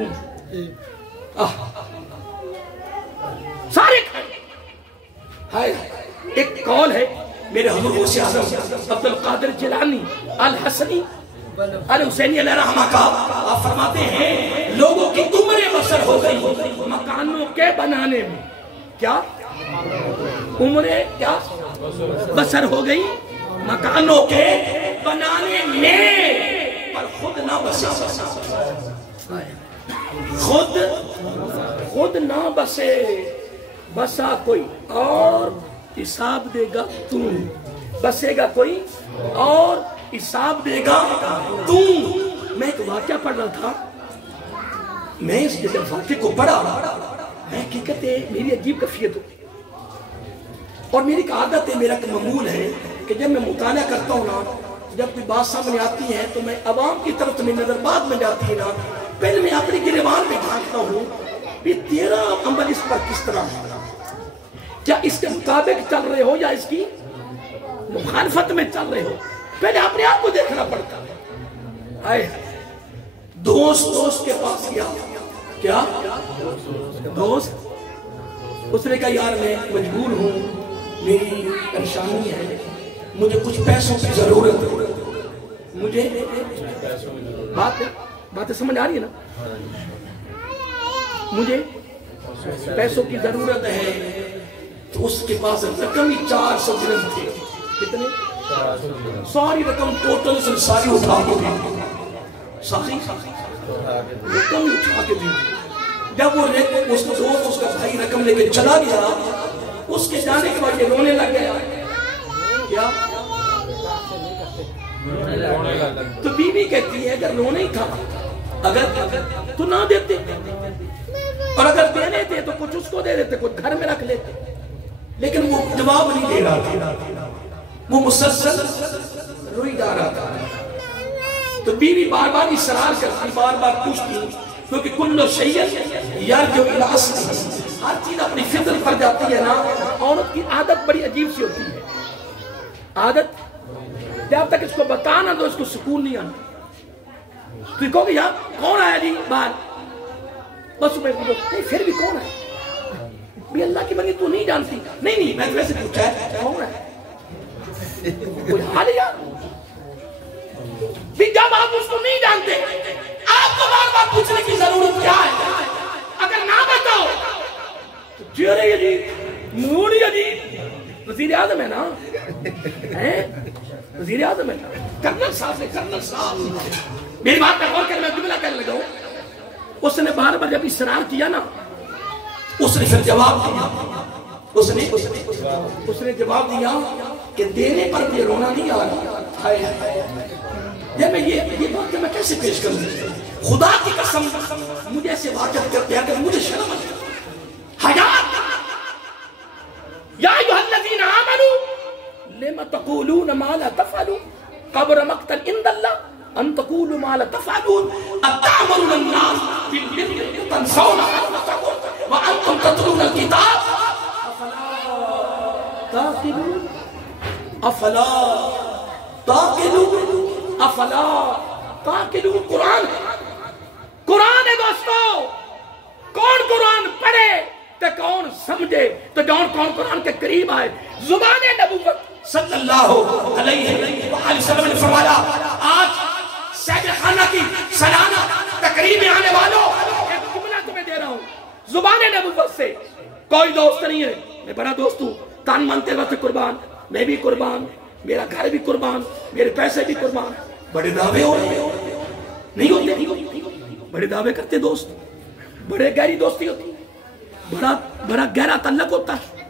سارے کھائیں گے۔ ایک قول ہے میرے حضور غوث اعظم عبد القادر جیلانی الحسنی الحسینی علیہ رحمہ کا، آپ فرماتے ہیں لوگوں کی عمریں بسر ہو گئی مکانوں کے بنانے میں، کیا عمریں کیا بسر ہو گئی مکانوں کے بنانے میں، پر خود نہ بسے، خود نہ بسے، بسا کوئی اور حساب دے گا تم، بسے گا کوئی اور حساب دے گا تم۔ میں ایک واقعہ پڑھ رہا تھا، میں اس واقعے کو پڑھا، میں حقیقت ہے میری عجیب کیفیت ہوتی اور میری ایک عادت ہے، میرا ایک معمول ہے کہ جب میں مطالعہ کرتا ہوں نا، جب کوئی بات سامنے آتی ہے تو میں عوام کی طرف میری نظر بعد میں جاتی ہے نا، پہلے میں اپنی گریبان میں جھانکتا ہوں کہ تیرا عمل اس پر کس طرح ہے، کیا اس کے مطابق چل رہے ہو یا اس کی مخالفت میں چل رہے ہو، پہلے اپنے آپ کو دیکھنا پڑتا ہے۔ آئے دوست کے پاس گیا، کیا دوست، اس نے کہا یار میں مجبور ہوں، میری پریشانی ہے، مجھے کچھ پیسوں کی ضرورت ہے، مجھے باتیں سمجھ آ رہی ہے نا، مجھے پیسوں کی ضرورت ہے، تو اس کے پاس رقم ہی 400 درہم تھے، کتنے؟ ساری رقم ٹوٹل سے ساری اٹھا کے دی، ساری رقم اٹھا کے دی۔ جب وہ اس کا دوست اس کا بھائی رقم لے کے چلا گیا، اس کے جانے کے بعد یہ رونے لگ گیا، کیا تو بیوی کہتی ہے اگر رونے ہی تھا اگر تو نہ دیتے، اور اگر دینے تھے تو کچھ اس کو دے دیتے، کچھ گھر میں رکھ لیتے۔ لیکن وہ جواب نہیں دے رہا تھا، وہ مسلسل روئی جا رہا تھا. تو بیوی بار بار اصرار کرتی، بار بار پوچھتی، کیونکہ کل شیء یرجع الی اصلہ، ہر چیز اپنی فطرت پر جاتی ہے نا. عورت کی عادت بڑی عجیب سی ہوتی ہے. عادت جب تک اس کو بتانا تو اس کو سکون نہیں آنا. تو کہو کہ یار کون آیا جی باہر، بس نہیں پھر بھی کون ہے بھی اللہ کی بندی تو نہیں جانتی. نہیں میں تو ویسے پوچھا ہے کون ہے، کوئی حال ہے یار. بھی جب آپ اس کو نہیں جانتے آپ کو بار بار پوچھنے کی ضرورت کیا ہے؟ اگر نہ بتاؤ تو چہرے عجیب، موڈ عجیب. وزیر اعظم ہے نا، وزیر اعظم ہے نا، کرنل صاحب نے، کرنل صاحب میری بات پر غور کر، میں جملہ کرنے لگا ہوں. اس نے بار بار جب اصرار کیا نا، اس نے پھر جواب دیا. اس نے جواب دیا کہ دینے پر بھی رونا نہیں آ رہا ہے. میں یہ بات میں کیسے پیش کروں؟ خدا کی قسم مجھے ایسے واقعات کرتے ہیں کہ مجھے شرم آتی ہے. حیات یا ایھا الذین آمنوا لم تقولون ما لا تفعلون کبر مقتا عند اللہ ان تقولوا ما لا تفعلون اتأمرون الناس بالبر وتنسون انفسکم وانتم تتلون الکتاب افلا تاقلون. قرآن ہے دوستو. کون قرآن پڑھے تو کون سمجھے تو کون قرآن کے قریب آئے. زبان نبوت صلی اللہ علیہ وآلہ وسلم نے فرمایا، آج سید خانہ کی سالانہ تقریب میں آنے والوں ایک جملہ تمہیں دے رہا ہوں زبان نبوت سے. کوئی دوست نہیں ہے، میں بڑا دوست ہوں، تن من تن وقت قربان، میں بھی قربان، میرا گھر بھی قربان، میرے پیسے بھی قربان. بڑے دعوے ہو رہے نہیں ہوتے، بڑے دعوے کرتے دوست، بڑے گہری دوستی ہوتی، بڑا گہرا تعلق ہوتا ہے.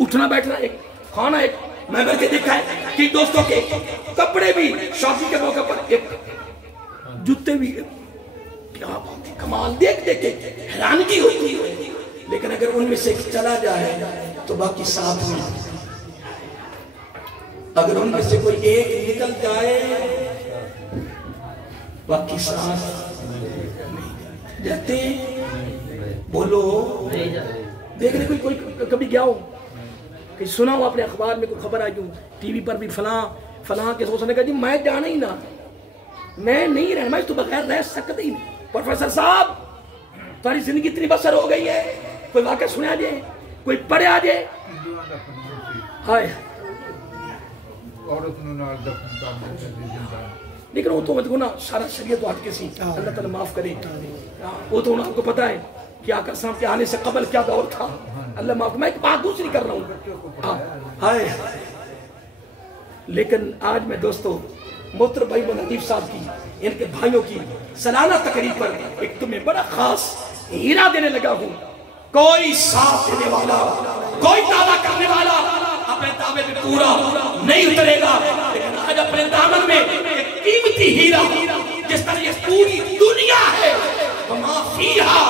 اٹھنا بیٹھنا ایک، کھانا ایک. میں بیٹھ کے دیکھا ہے کہ دوستوں کے کپڑے بھی شادی کے موقع پر ایک، جوتے بھی کیا بات ہے، کمال. دیکھ دیکھ کے حیرانگی ہوتی ہے. لیکن اگر ان میں سے چلا جائے تو باقی ساتھ میں، اگر ان میں سے کوئی ایک نکل جائے باقی ساتھ نہیں جاتے. بولو دیکھ رہے کوئی کبھی گیا ہو کہ سنا ہو اپنے اخبار میں کوئی خبر آئی ہو، ٹی وی پر بھی فلاں کے سوچنے کا جی میں جانا ہی نہ، میں نہیں رہنا، میں تو بغیر رہ سکتا ہی نہیں. پروفیسر صاحب تمہاری زندگی اتنی بسر ہو گئی ہے، کوئی واقعہ سنے آ جائے، کوئی پڑھے آ جائے. ہائے لیکن وہ تو مجھے نا سارا شریعت ہٹ کے سی، اللہ تعالیٰ معاف کرے. وہ تو آپ کو پتا ہے کہ آقا صاحب کے آنے سے قبل کیا دور تھا. اللہ معاف. میں ایک بات دوسری کر رہا ہوں. ہائے لیکن آج میں دوستو محترم بھائی منادیف صاحب کی، ان کے بھائیوں کی سالانہ تقریب پر ایک تمہیں بڑا خاص ہیرا دینے لگا ہوں. کوئی ساتھ دینے والا، کوئی دعویٰ کرنے والا اپنے دعوے میں پورا نہیں اترے گا، لیکن آج اپنے دامن میں ایک قیمتی ہیرا جس طرح یہ پوری دنیا ہے وما فیہا،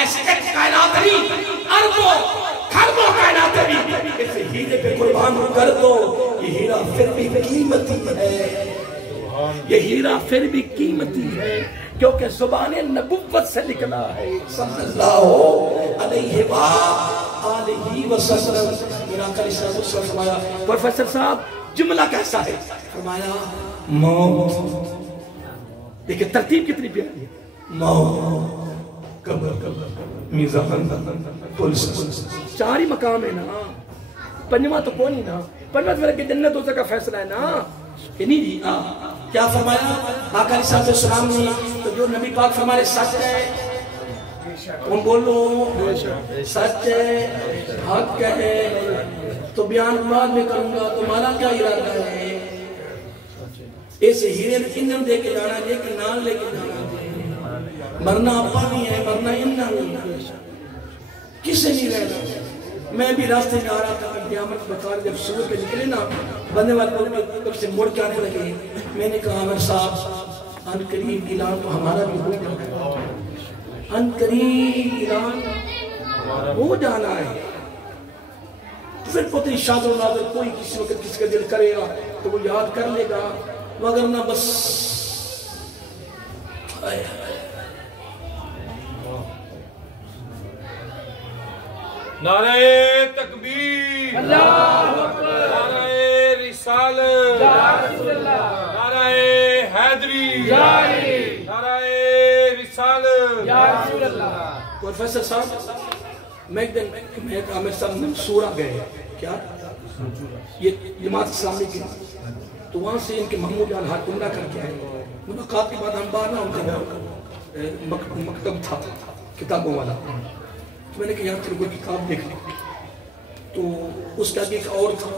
ایسے کائنات نہیں، اربوں خربوں کائنات نہیں، اس ہیرے پہ قربان کر دو. یہ ہیرا پھر بھی قیمتی ہے، یہ ہیرا پھر بھی قیمتی ہے کیونکہ زبان نبوت سے نکلا ہے صلی اللہ علیہ وآلہ وسلم. میرا کلی صلی اللہ علیہ وسلم فرمایا، پروفیسر صاحب جملہ کیسا ہے؟ فرمایا موت. دیکھیں ترتیب کتنی پیاری ہے. موت، قبر، میزان، پلس، چار ہی مقام ہے نا، پنجواں تو کون ہی نا. پنجواں تو میرے جنت دوسرے کا فیصلہ ہے نا. نہیں جی کیا فرمایا آقا علیہ السلام نے؟ تو جو نبی پاک فرمائے سچ ہے، کون بولو سچ ہے، حق ہے، تو بیان بعد میں کروں گا. تمہارا کیا ارادہ ہے؟ اس ہیرے انہم دے کے جانا ہے کہ نان لے کے جانا ہے. مرنا اپا نہیں ہے، مرنا انہم نہیں ہے، کسے نہیں رہنا. میں بھی راستے میں آ رہا تھا، قیامت بطور جب صبح پہ نکلے نا، بندے والے لوگ کب سے مڑ کے آنے لگے. میں نے کہا عمر صاحب ان قریب اعلان تو ہمارا بھی ہو جانا ہے، ان قریب اعلان ہو جانا ہے. پھر پتہ شاد و نادر کوئی کسی وقت کسی کا دل کرے گا تو وہ یاد کر لے گا، مگر نہ بس نعرہ تکبیر، اللہ اکبر، نعرہ رسالت، نعرہ حیدری، نعرہ رسالت، یا رسول اللہ۔ پروفیسر صاحب میں ایک دن میں عامر صاحب منصورہ گئے، کیا یہ جماعت اسلامی کی، تو وہاں سے ان کے محمود جان ہاتھ عمرہ کر کے آئے، ملاقات کے بعد ہم باہر نہ ان کا مکتب تھا کتابوں والا، تو میں نے کہا یہاں تیرے کوئی کتاب دیکھ لی، تو اس کا ایک اور تھا،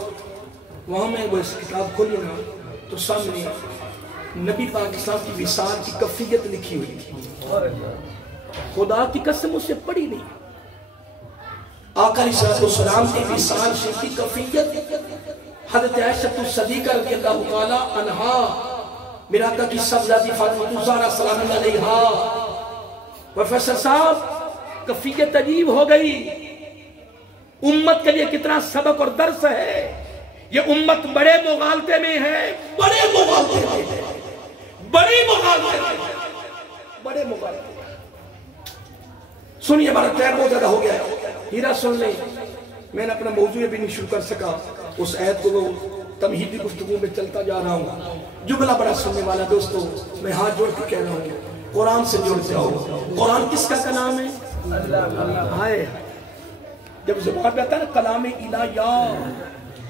وہاں میں وہ اس کتاب کھولی نا تو سامنے نبی پاک صاحب کی وصال کی کفیت لکھی ہوئی تھی، خدا کی قسم اسے پڑھی نہیں، آقا علیہ السلام کی وصال سے کی کفیت، حضرت عائشہ صدیقہ رضی اللہ تعالی عنہا، میرا آقا کی سبزادی فاطمہ زہرا سلام اللہ علیہا۔ پروفیسر صاحب کفیت عجیب ہو گئی، امت کے لیے کتنا سبق اور درس ہے، یہ امت بڑے مغالطے میں ہے، بڑے مغالطے میں، بڑے مغالطے میں، بڑے مغالطے میں۔ سنیے ہمارا ٹائم بہت زیادہ ہو گیا ہے، ہیرا سن لیں، میں نے اپنا موضوع بھی نہیں شروع کر سکا، اس آیت کو وہ تمہیدی گفتگو میں چلتا جا رہا ہوں، جملہ بڑا سننے والا دوستو، میں ہاتھ جوڑ کے کہہ رہا ہوں، قرآن سے جوڑ جاؤ، قرآن کس کا کلام ہے؟ ہائے جب زبان پہ آتا ہے نا کلام الہیہ،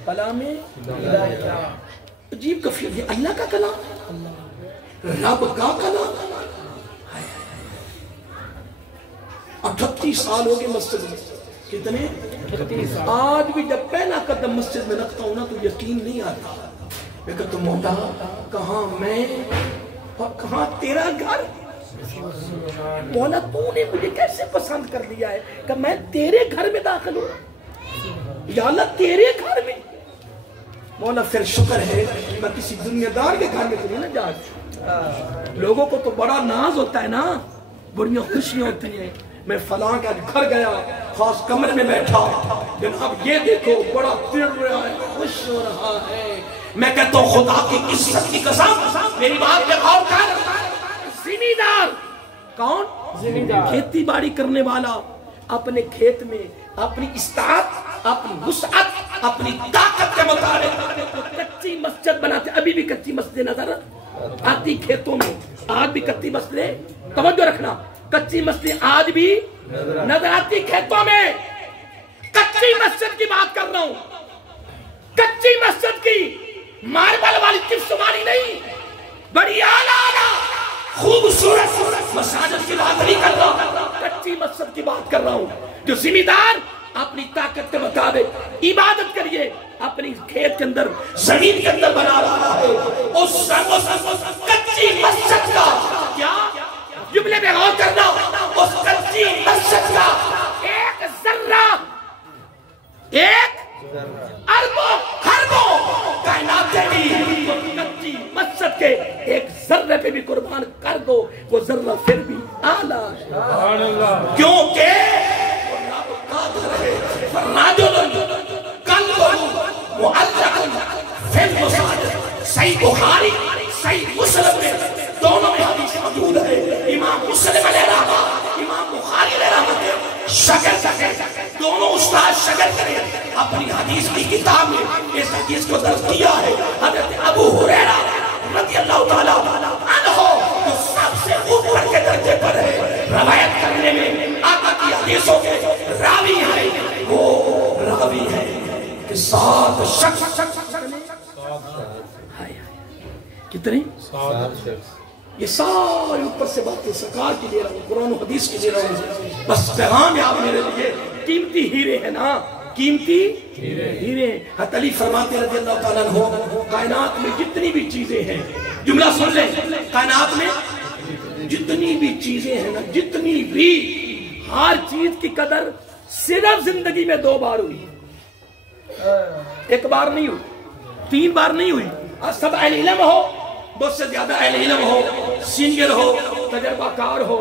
کلام الہیہ، عجیب کفیت، یہ اللہ کا کلام، رب کا کلام، 38 سال ہو گئے مسجد میں، کتنے؟ آج بھی جب پہلا قدم مسجد میں رکھتا ہوں نا تو یقین نہیں آتا، میں کہتا ہوں مولا کہاں میں اور کہاں تیرا گھر، مولا تو نے مجھے کیسے پسند کر لیا ہے کہ میں تیرے گھر میں داخل ہوں، یا اللہ تیرے گھر میں، مولا پھر شکر ہے میں کسی دنیا دار کے گھر میں تو نہیں نہ جا، لوگوں کو تو بڑا ناز ہوتا ہے نا، بڑی خوشیاں ہوتی ہیں، میں فلاں کا گھر گیا، خاص کمرے میں بیٹھا، جناب یہ دیکھو بڑا پھر رہا ہے، خوش ہو رہا ہے، میں کہتا ہوں خدا کی عزت کی قسم، میری بات پہ غور کر، زمیندار کون؟ زمیندار، کھیتی باڑی کرنے والا، اپنے کھیت میں اپنی استطاعت، اپنی وسعت، اپنی طاقت کے مطابق کچی مسجد بناتے، ابھی بھی کچی مسجد نظر آتی کھیتوں میں، آج بھی کچی مسجد، توجہ رکھنا، کچی مسجد آج بھی نظر آتی کھیتوں میں، کچی مسجد کی بات کر رہا ہوں، کچی مسجد کی، ماربل والی چپسمانی نہیں، بڑی اعلیٰ خوبصورت مساجد کی بات نہیں کر رہا، کچی مسجد کی بات کر رہا ہوں، جو زمیندار اپنی طاقت کے مطابق عبادت کریے، اپنی کھیت کے اندر زمین کے اندر بنا رہا ہے، اس کچی مسجد کا کیا جملے میں غور کرنا، اس کچی مسجد کا ایک ذرہ، ایک اربوں خربوں کائنات کی کچی مسجد کے ایک ذرے پہ بھی قربان کر دو، وہ ذرہ پھر بھی اعلیٰ، کیونکہ صحیح بخاری صحیح مسلم میں دونوں میں حدیث موجود ہے، امام مسلم علیہ رحمہ، امام بخاری علیہ رحمہ، شاگرد دونوں استاد شاگرد نے اپنی حدیث کی کتاب میں اس حدیث کو درج کیا ہے، حضرت ابو ہریرہ رضی اللہ تعالیٰ عنہ جو سب سے اوپر کے درجے پر ہے، روایت کرنے میں آقا کی حدیثوں کے راوی ہیں، وہ راوی ہیں کہ 7 شخص، کتنے؟ 7 شخص، یہ سارے اوپر سے باتیں سرکار کی لے رہا ہوں، قرآن و حدیث کی لے رہا ہوں، بس پیغام آپ میرے لیے قیمتی ہیرے ہیں نا، قیمتی ہیرے ہیں۔ حضرت علی فرماتے رضی اللہ تعالیٰ عنہ، کائنات میں جتنی بھی چیزیں ہیں، جملہ سن لیں، کائنات میں جتنی بھی چیزیں ہیں نا، جتنی بھی، ہر چیز کی قدر صرف زندگی میں 2 بار ہوئی، 1 بار نہیں ہوئی، 3 بار نہیں ہوئی، سب اہل علم ہو، بہت سے زیادہ اہل علم ہو، سینئر ہو، تجربہ کار ہو،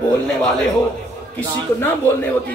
بولنے والے ہو، کسی کو نہ بولنے ہوتی،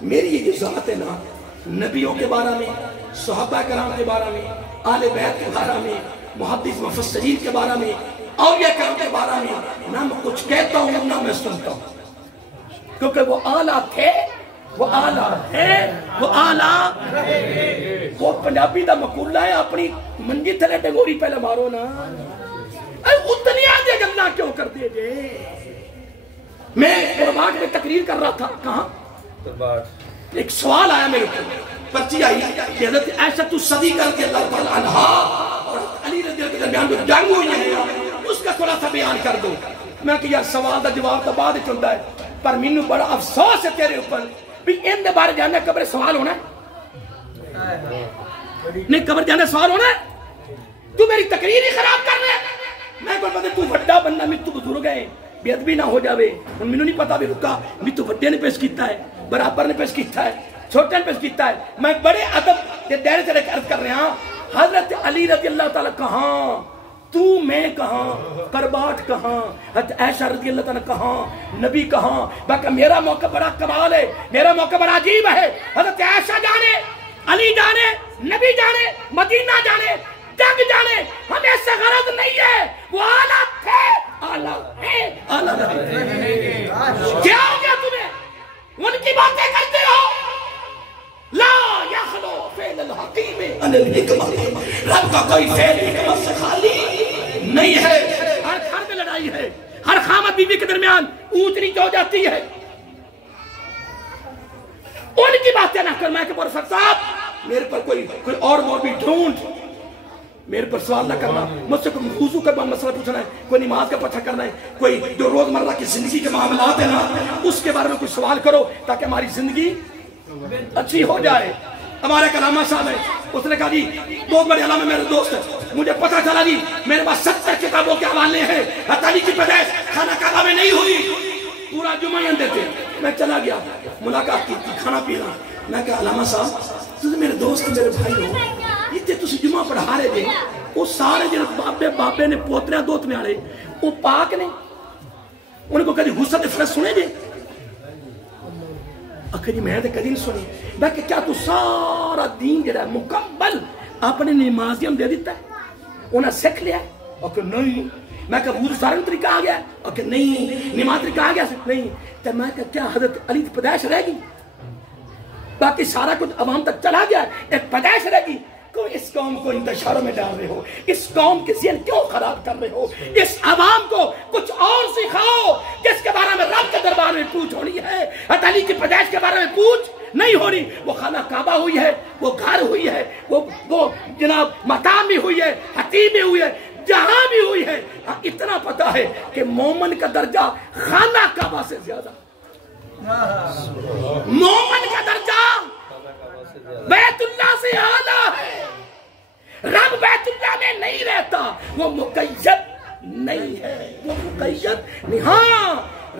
میری یہ ذات ہے نا، نبیوں کے بارے میں، صحابہ کرام کے بارے میں، آل بیت کے بارے میں، محدث مفسرین کے بارے میں، اولیاء کرام کے بارے میں نہ میں کچھ کہتا ہوں نہ میں سنتا ہوں، کیونکہ وہ اعلیٰ تھے، وہ اعلیٰ ہے، وہ اعلیٰ وہ پنجابی دا مقولہ ہے، اپنی منجی تھلے ڈنگوری پہلے مارو نا، اتنی آدھے گلنا کیوں کر دے جے؟ میں قرباٹ میں تقریر کر رہا تھا، کہاں؟ ایک سوال آیا میرے کو، پرچی آئی کہ حضرت عائشہ صدیقہ رضی اللہ تعالیٰ عنہ اور علی رضی اللہ کے درمیان جو جنگ ہوئی ہے اس کا تھوڑا سا بیان کر دو۔ میں کہ یار سوال دا جواب تو بعد چلتا ہے، پر مینوں بڑا افسوس ہے تیرے اوپر بھی ان دے بارے جاننا قبر سوال ہونا ہے، نہیں قبر جانے سوال ہونا ہے، تو میری تقریر ہی خراب کر رہے ہیں۔ میں کوئی پتہ تو بڑا بندہ میں تو بزرگ ہے، بے ادبی نہ ہو جاوے، میں نہیں پتا بھی رکا میں تو بڑے نے پیش کیتا ہے، برابر نے پیش کیتا ہے، چھوٹے نے پیش کیتا ہے، میں بڑے ادب کے دائرے سے عرض کر رہا ہوں، حضرت علی رضی اللہ تعالیٰ کہاں، تو میں کہاں، کرباٹ کہاں، حضرت عائشہ رضی اللہ تعالیٰ کہاں، نبی کہاں۔ باقی میرا موقع بڑا کمال ہے، میرا موقع بڑا عجیب ہے، حضرت عائشہ جانے، علی جانے، نبی جانے، مدینہ جانے، جنگ جانے، ہمیں سے غرض نہیں ہے، وہ اعلیٰ تھے، اعلیٰ ہے، اعلیٰ رہے۔ کیا ہو گیا تمہیں؟ ان کی باتیں کرتے ہو، لا یخلو فعل الحکیم ان الحکمت، رب کا کوئی فعل حکمت سے خالی نہیں ہے۔ ہر گھر میں لڑائی ہے، ہر خامد بیوی کے درمیان اونچ نیچ ہو جاتی ہے، ان کی باتیں نہ کر۔ میں کہ پروفیسر صاحب میرے پر کوئی اور بھی ڈھونڈ، میرے پر سوال نہ کرنا، مجھ سے کوئی وضو کا مسئلہ پوچھنا ہے، کوئی نماز کا پتہ کرنا ہے، کوئی جو روزمرہ کی زندگی کے معاملات ہیں نا اس کے بارے میں کوئی سوال کرو تاکہ ہماری زندگی اچھی ہو جائے۔ ہمارے ایک علامہ صاحب ہے، اس نے کہا جی بہت بڑے علامہ میرے دوست ہے، مجھے پتہ چلا جی میرے پاس 70 کتابوں کے حوالے ہیں، علی کی پیدائش خانہ کعبہ میں نہیں ہوئی، پورا جمعہ ہی دیتے۔ میں چلا گیا، ملاقات کی، کھانا پینا، میں کہا علامہ صاحب تم میرے دوست میرے بھائی ہو، اتنے تسی جمعہ پڑھا رہے تھے، وہ سارے جن بابے نے پوترے دوت میں آڑے وہ پاک نے، انہیں کو کدی غصہ دفرس سنے جے؟ اکھر جی میں نے کدی نہیں سنی۔ میں کہ کیا تو سارا دین جڑا مکمل اپنے نمازیم دے دیتا ہے، انہیں سکھ لیا ہے؟ اور کہ نہیں۔ میں کہ وضو سارا طریقہ آ گیا ہے؟ اور کہ نہیں۔ نماز طریقہ آ گیا نہیں؟ تو میں کہ کیا حضرت علی کی پیدائش رہ گئی؟ باقی سارا کچھ عوام تک چلا گیا، ایک پیدائش رہ گئی۔ اس قوم کو انتشاروں میں ڈال رہے ہو، اس قوم کے ذہن کیوں خراب کر رہے ہو؟ اس عوام کو کچھ اور سکھاؤ جس کے بارے میں رب کے دربار میں پوچھ ہونی ہے، حضرت علی کی پیدائش کے بارے میں پوچھ نہیں ہو رہی۔ وہ خانہ کعبہ ہوئی ہے، وہ گھر ہوئی ہے، وہ جناب مقام بھی ہوئی ہے، حتیم بھی ہوئی ہے، جہاں بھی ہوئی ہے۔ اتنا پتا ہے کہ مومن کا درجہ خانہ کعبہ سے زیادہ، مومن کا درجہ بیت اللہ سے اعلیٰ ہے۔ رب بیت اللہ میں نہیں رہتا، وہ مقید نہیں ہے، وہ مقید نہیں۔ ہاں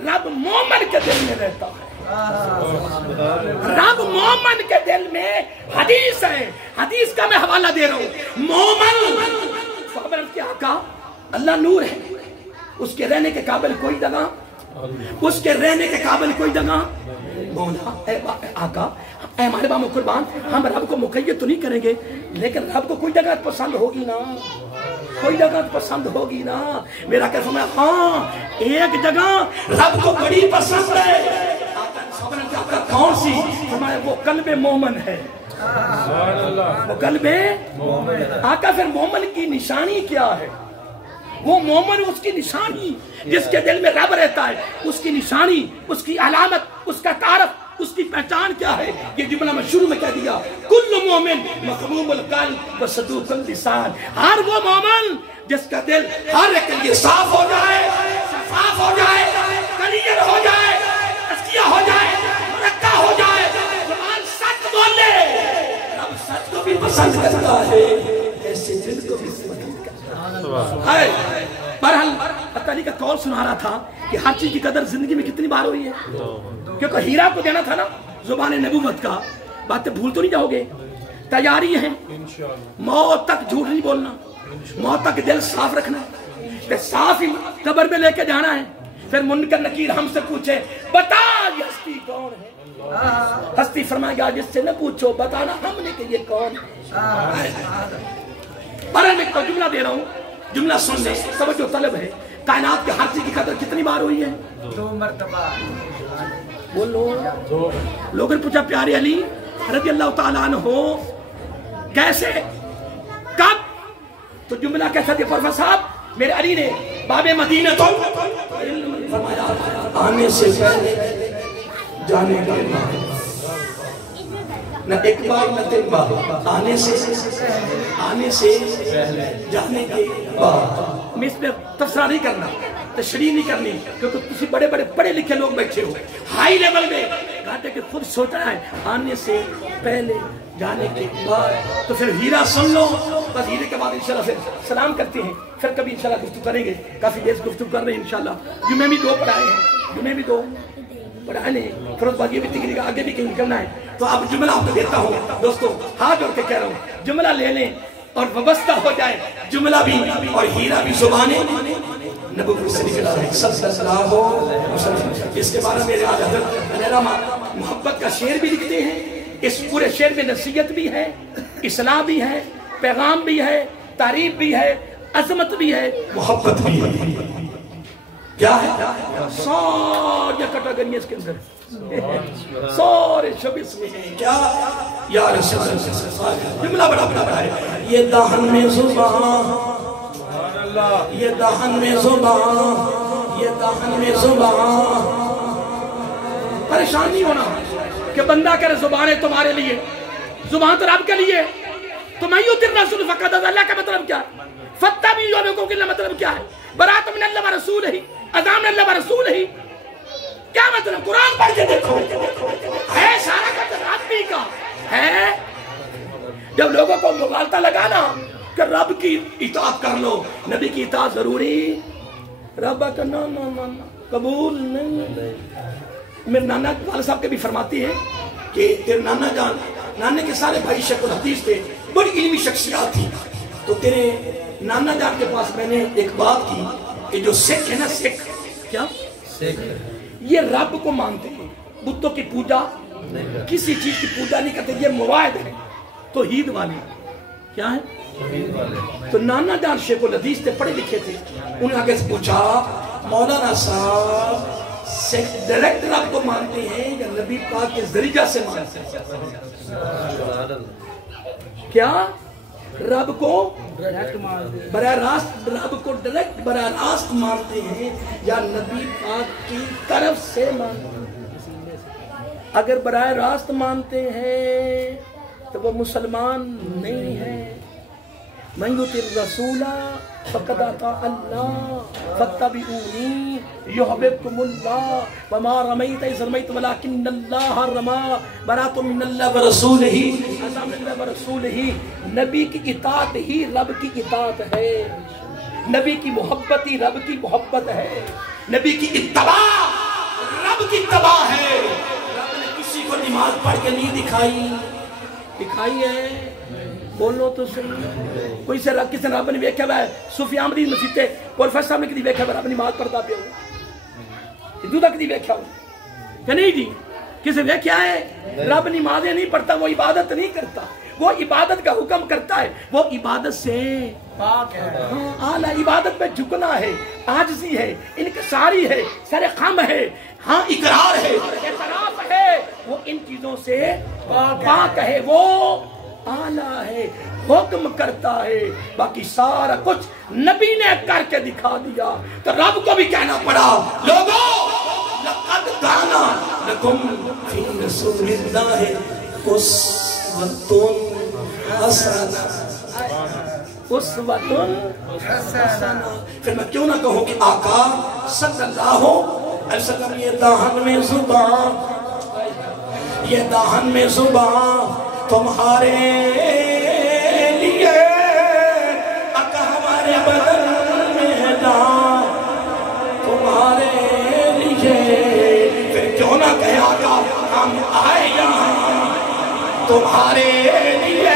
رب مومن کے دل میں رہتا ہے، رب مومن کے دل میں۔ حدیث ہے، حدیث کا میں حوالہ دے رہا ہوں، مومن صحابہ کے آقا اللہ نور ہے، اس کے رہنے کے قابل کوئی جگہ، اس کے رہنے کے قابل کوئی جگہ مولا اے آقا اے ہمارے بام قربان، ہم رب کو مقید تو نہیں کریں گے لیکن رب کو کوئی جگہ پسند ہوگی نا، کوئی جگہ پسند ہوگی نا۔ میرا کہہ فرمایا ہاں ایک جگہ رب کو بڑی پسند ہے۔ آقا کون سی؟ فرمایا وہ قلب مومن ہے، وہ قلب مومن۔ آقا پھر مومن کی نشانی کیا ہے؟ وہ مومن اس کی نشانی جس کے دل میں رب رہتا ہے، اس کی نشانی، اس کی علامت، اس کا تعارف، اس کی پہچان کیا ہے؟ یہ جملہ میں شروع میں کہہ دیا، کل مومن مخموم القلب و صدوق اللسان۔ ہر وہ مومن جس کا دل ہر ایک کے لیے صاف ہو جائے، شفاف ہو جائے، کلیئر ہو جائے، تزکیہ ہو جائے، مرکہ ہو جائے، زبان سچ بولے۔ رب سچ کو بھی پسند کرتا ہے، ایسے دل کو بھی پسند کرتا ہے۔ بہرحال علی کا قول سنا رہا تھا کہ ہر چیز کی قدر زندگی میں کتنی بار ہوئی ہے، کیونکہ ہیرا کو دینا تھا نا زبان نبوت کا۔ باتیں بھول تو نہیں جاؤ گے، تیاری ہے، موت تک جھوٹ نہیں بولنا، موت تک دل صاف رکھنا ہے، کہ صاف ہی قبر میں لے کے جانا ہے۔ پھر منکر نکیر ہم سے پوچھے بتا یہ ہستی کون ہے، ہستی فرمائے گا جس سے نہ پوچھو بتانا ہم نے کہ یہ کون برے میں تو جملہ دے رہا ہوں، جملہ سن لے، توجہ طلب ہے۔ کائنات کے ہر چیز کی قدر کتنی بار ہوئی ہے؟ 2 مرتبہ۔ بولو۔ لوگوں نے پوچھا پیارے علی رضی اللہ تعالیٰ عنہ کیسے کب؟ تو جملہ کیسا دیا پروفیسر صاحب؟ میرے علی نے باب مدینہ تو فرمایا آنے سے پہلے جانے کا بعد، نہ ایک بار نہ 3 بار، آنے سے جانے کے بعد۔ میں اس میں تفسیر نہیں کرنا، تشریح نہیں کرنی، کیونکہ تسی بڑے بڑے پڑھے لکھے لوگ بیٹھے ہو ہائی لیول میں، کہتے کہ خود سوچنا ہے آنے سے پہلے جانے کے بعد۔ تو پھر ہیرا سن لو، بس ہیرے کے بعد انشاءاللہ پھر سلام کرتے ہیں، پھر کبھی انشاءاللہ گفتگو کریں گے، کافی دیر سے گفتگو کر رہے ہیں انشاءاللہ۔ جمعے بھی 2 پڑھائے ہیں، جمعے بھی 2 پڑھانے، پھر اس بعد یہ بھی تقریر آگے بھی کہیں نکلنا ہے۔ تو اب جملہ آپ کو دیتا ہوں دوستو، ہاتھ جوڑ کے کہہ رہا ہوں جملہ لے لیں اور وابستہ ہو جائے، جملہ بھی اور ہیرا بھی زبانیں نبوت سے نکلا ہے صلی اللہ علیہ وسلم۔ اس کے بارے میں میرے آج حضرت علیہ محبت کا شعر بھی لکھتے ہیں، اس پورے شعر میں نصیحت بھی ہے، اصلاح بھی ہے، پیغام بھی ہے، تعریف بھی ہے، عظمت بھی ہے، محبت بھی ہے۔ کیا ہے؟ ساری کیٹیگری اس کے اندر، سارے شب اس میں ہیں۔ کیا یا رسول اللہ، جملہ بڑا ہے، یہ دہن میں زبان، یہ دہن میں زبان، یہ دہن میں زبان۔ پریشان نہیں ہونا کہ بندہ کرے زبان ہے تمہارے لیے، زبان تو رب کے لیے۔ تو میں یوں تیر رسول فقط اللہ کا مطلب کیا ہے؟ فتح بھی یوم کا مطلب کیا ہے؟ برات من اللہ و رسول ہی، اذان اللہ و رسول ہی، کیا مطلب؟ قرآن پڑھ کے دیکھو، ہے سارا کا آدمی کا ہے۔ جب لوگوں کو مغالطہ لگانا کہ رب کی اطاعت کر لو، نبی کی اطاعت ضروری، رب کا نا قبول نہیں۔ میرے نانا والد صاحب کے بھی فرماتی ہیں کہ تیرے نانا جان، نانے کے سارے بھائی شیخ الحدیث تھے، بڑی علمی شخصیات تھی، تو تیرے نانا جان کے پاس میں نے ایک بات کی کہ جو سکھ ہے نا، سکھ کیا سکھ، یہ رب کو مانتے ہیں، بتوں کی پوجا، کسی چیز کی پوجا نہیں کرتے، یہ مواعد ہے توحید والے۔ کیا ہے؟ تو نانا جان شیخ الحدیث تھے، پڑھے لکھے تھے، انہیں آگے سے پوچھا مولانا صاحب سکھ ڈائریکٹ رب کو مانتے ہیں یا نبی پاک کے ذریعہ سے مانتے ہیں؟ کیا رب کو براہ راست، رب کو ڈائریکٹ براہ راست مانتے ہیں یا نبی پاک کی طرف سے مانتے ہیں؟ اگر براہ راست مانتے ہیں تو وہ مسلمان نہیں ہے۔ من یطع الرسول فقد اطاع اللہ فاتبعونی یحببکم اللہ وما رمیت اذ رمیت ولکن اللہ رمی براۃ من اللہ ورسولہ اذان اللہ ورسولہ۔ نبی کی اطاعت ہی رب کی اطاعت ہے، نبی کی محبت ہی رب کی محبت ہے، نبی کی اتباع رب کی اتباع ہے۔ رب نے کسی کو نماز پڑھ کے نہیں دکھائی ہے، بولو تو صحیح۔ کوئی سے کسی نے رب نے ویکھا ہوا ہے صوفی احمدی مسجد تے پروفیسر صاحب نے کدی ویکھا ہوا رب نماز پڑھتا پیا ہو؟ ہندو تک کدی ویکھا ہو کہ نہیں جی؟ کسی ویکھا ہے رب نمازیں نہیں پڑھتا، وہ عبادت نہیں کرتا، وہ عبادت کا حکم کرتا ہے، وہ عبادت سے پاک ہے۔ اعلیٰ عبادت میں جھکنا ہے، عاجزی ہے، انکساری ہے، سر خم ہے، ہاں اقرار ہے، اعتراف ہے، وہ ان چیزوں سے پاک ہے، وہ اعلیٰ ہے، حکم کرتا ہے، باقی سارا کچھ نبی نے کر کے دکھا دیا۔ تو رب کو بھی کہنا پڑا لوگوں لقد کان لکم فی رسول اللہ اسوۃ حسنہ، اسوۃ حسنہ۔ پھر میں کیوں نہ کہوں کہ آقا صلی اللہ علیہ وسلم یہ دہن میں زبان، یہ دہن میں زبان تمہارے لیے، آقا ہمارے بدن میں دان تمہارے لیے۔ پھر کیوں نہ کہے آقا ہم آئے یہاں تمہارے لیے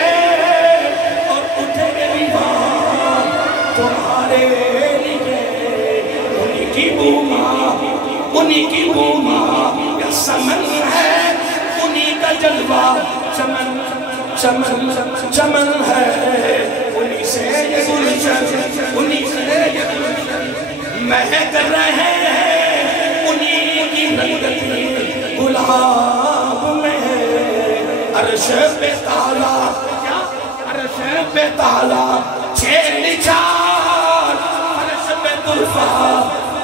اور اٹھے گے بھی وہاں تمہارے لیے۔ انہی کی بوما کا سمن ہے جلوہ چمن چمن چمن ہے انہی سے یہ گلشن انہی سے یہ گلشن مہک رہے ہیں انہی کی رنگتی گلاب میں عرش پہ تالا عرش پہ تالا چھ نچار عرش پہ طرفہ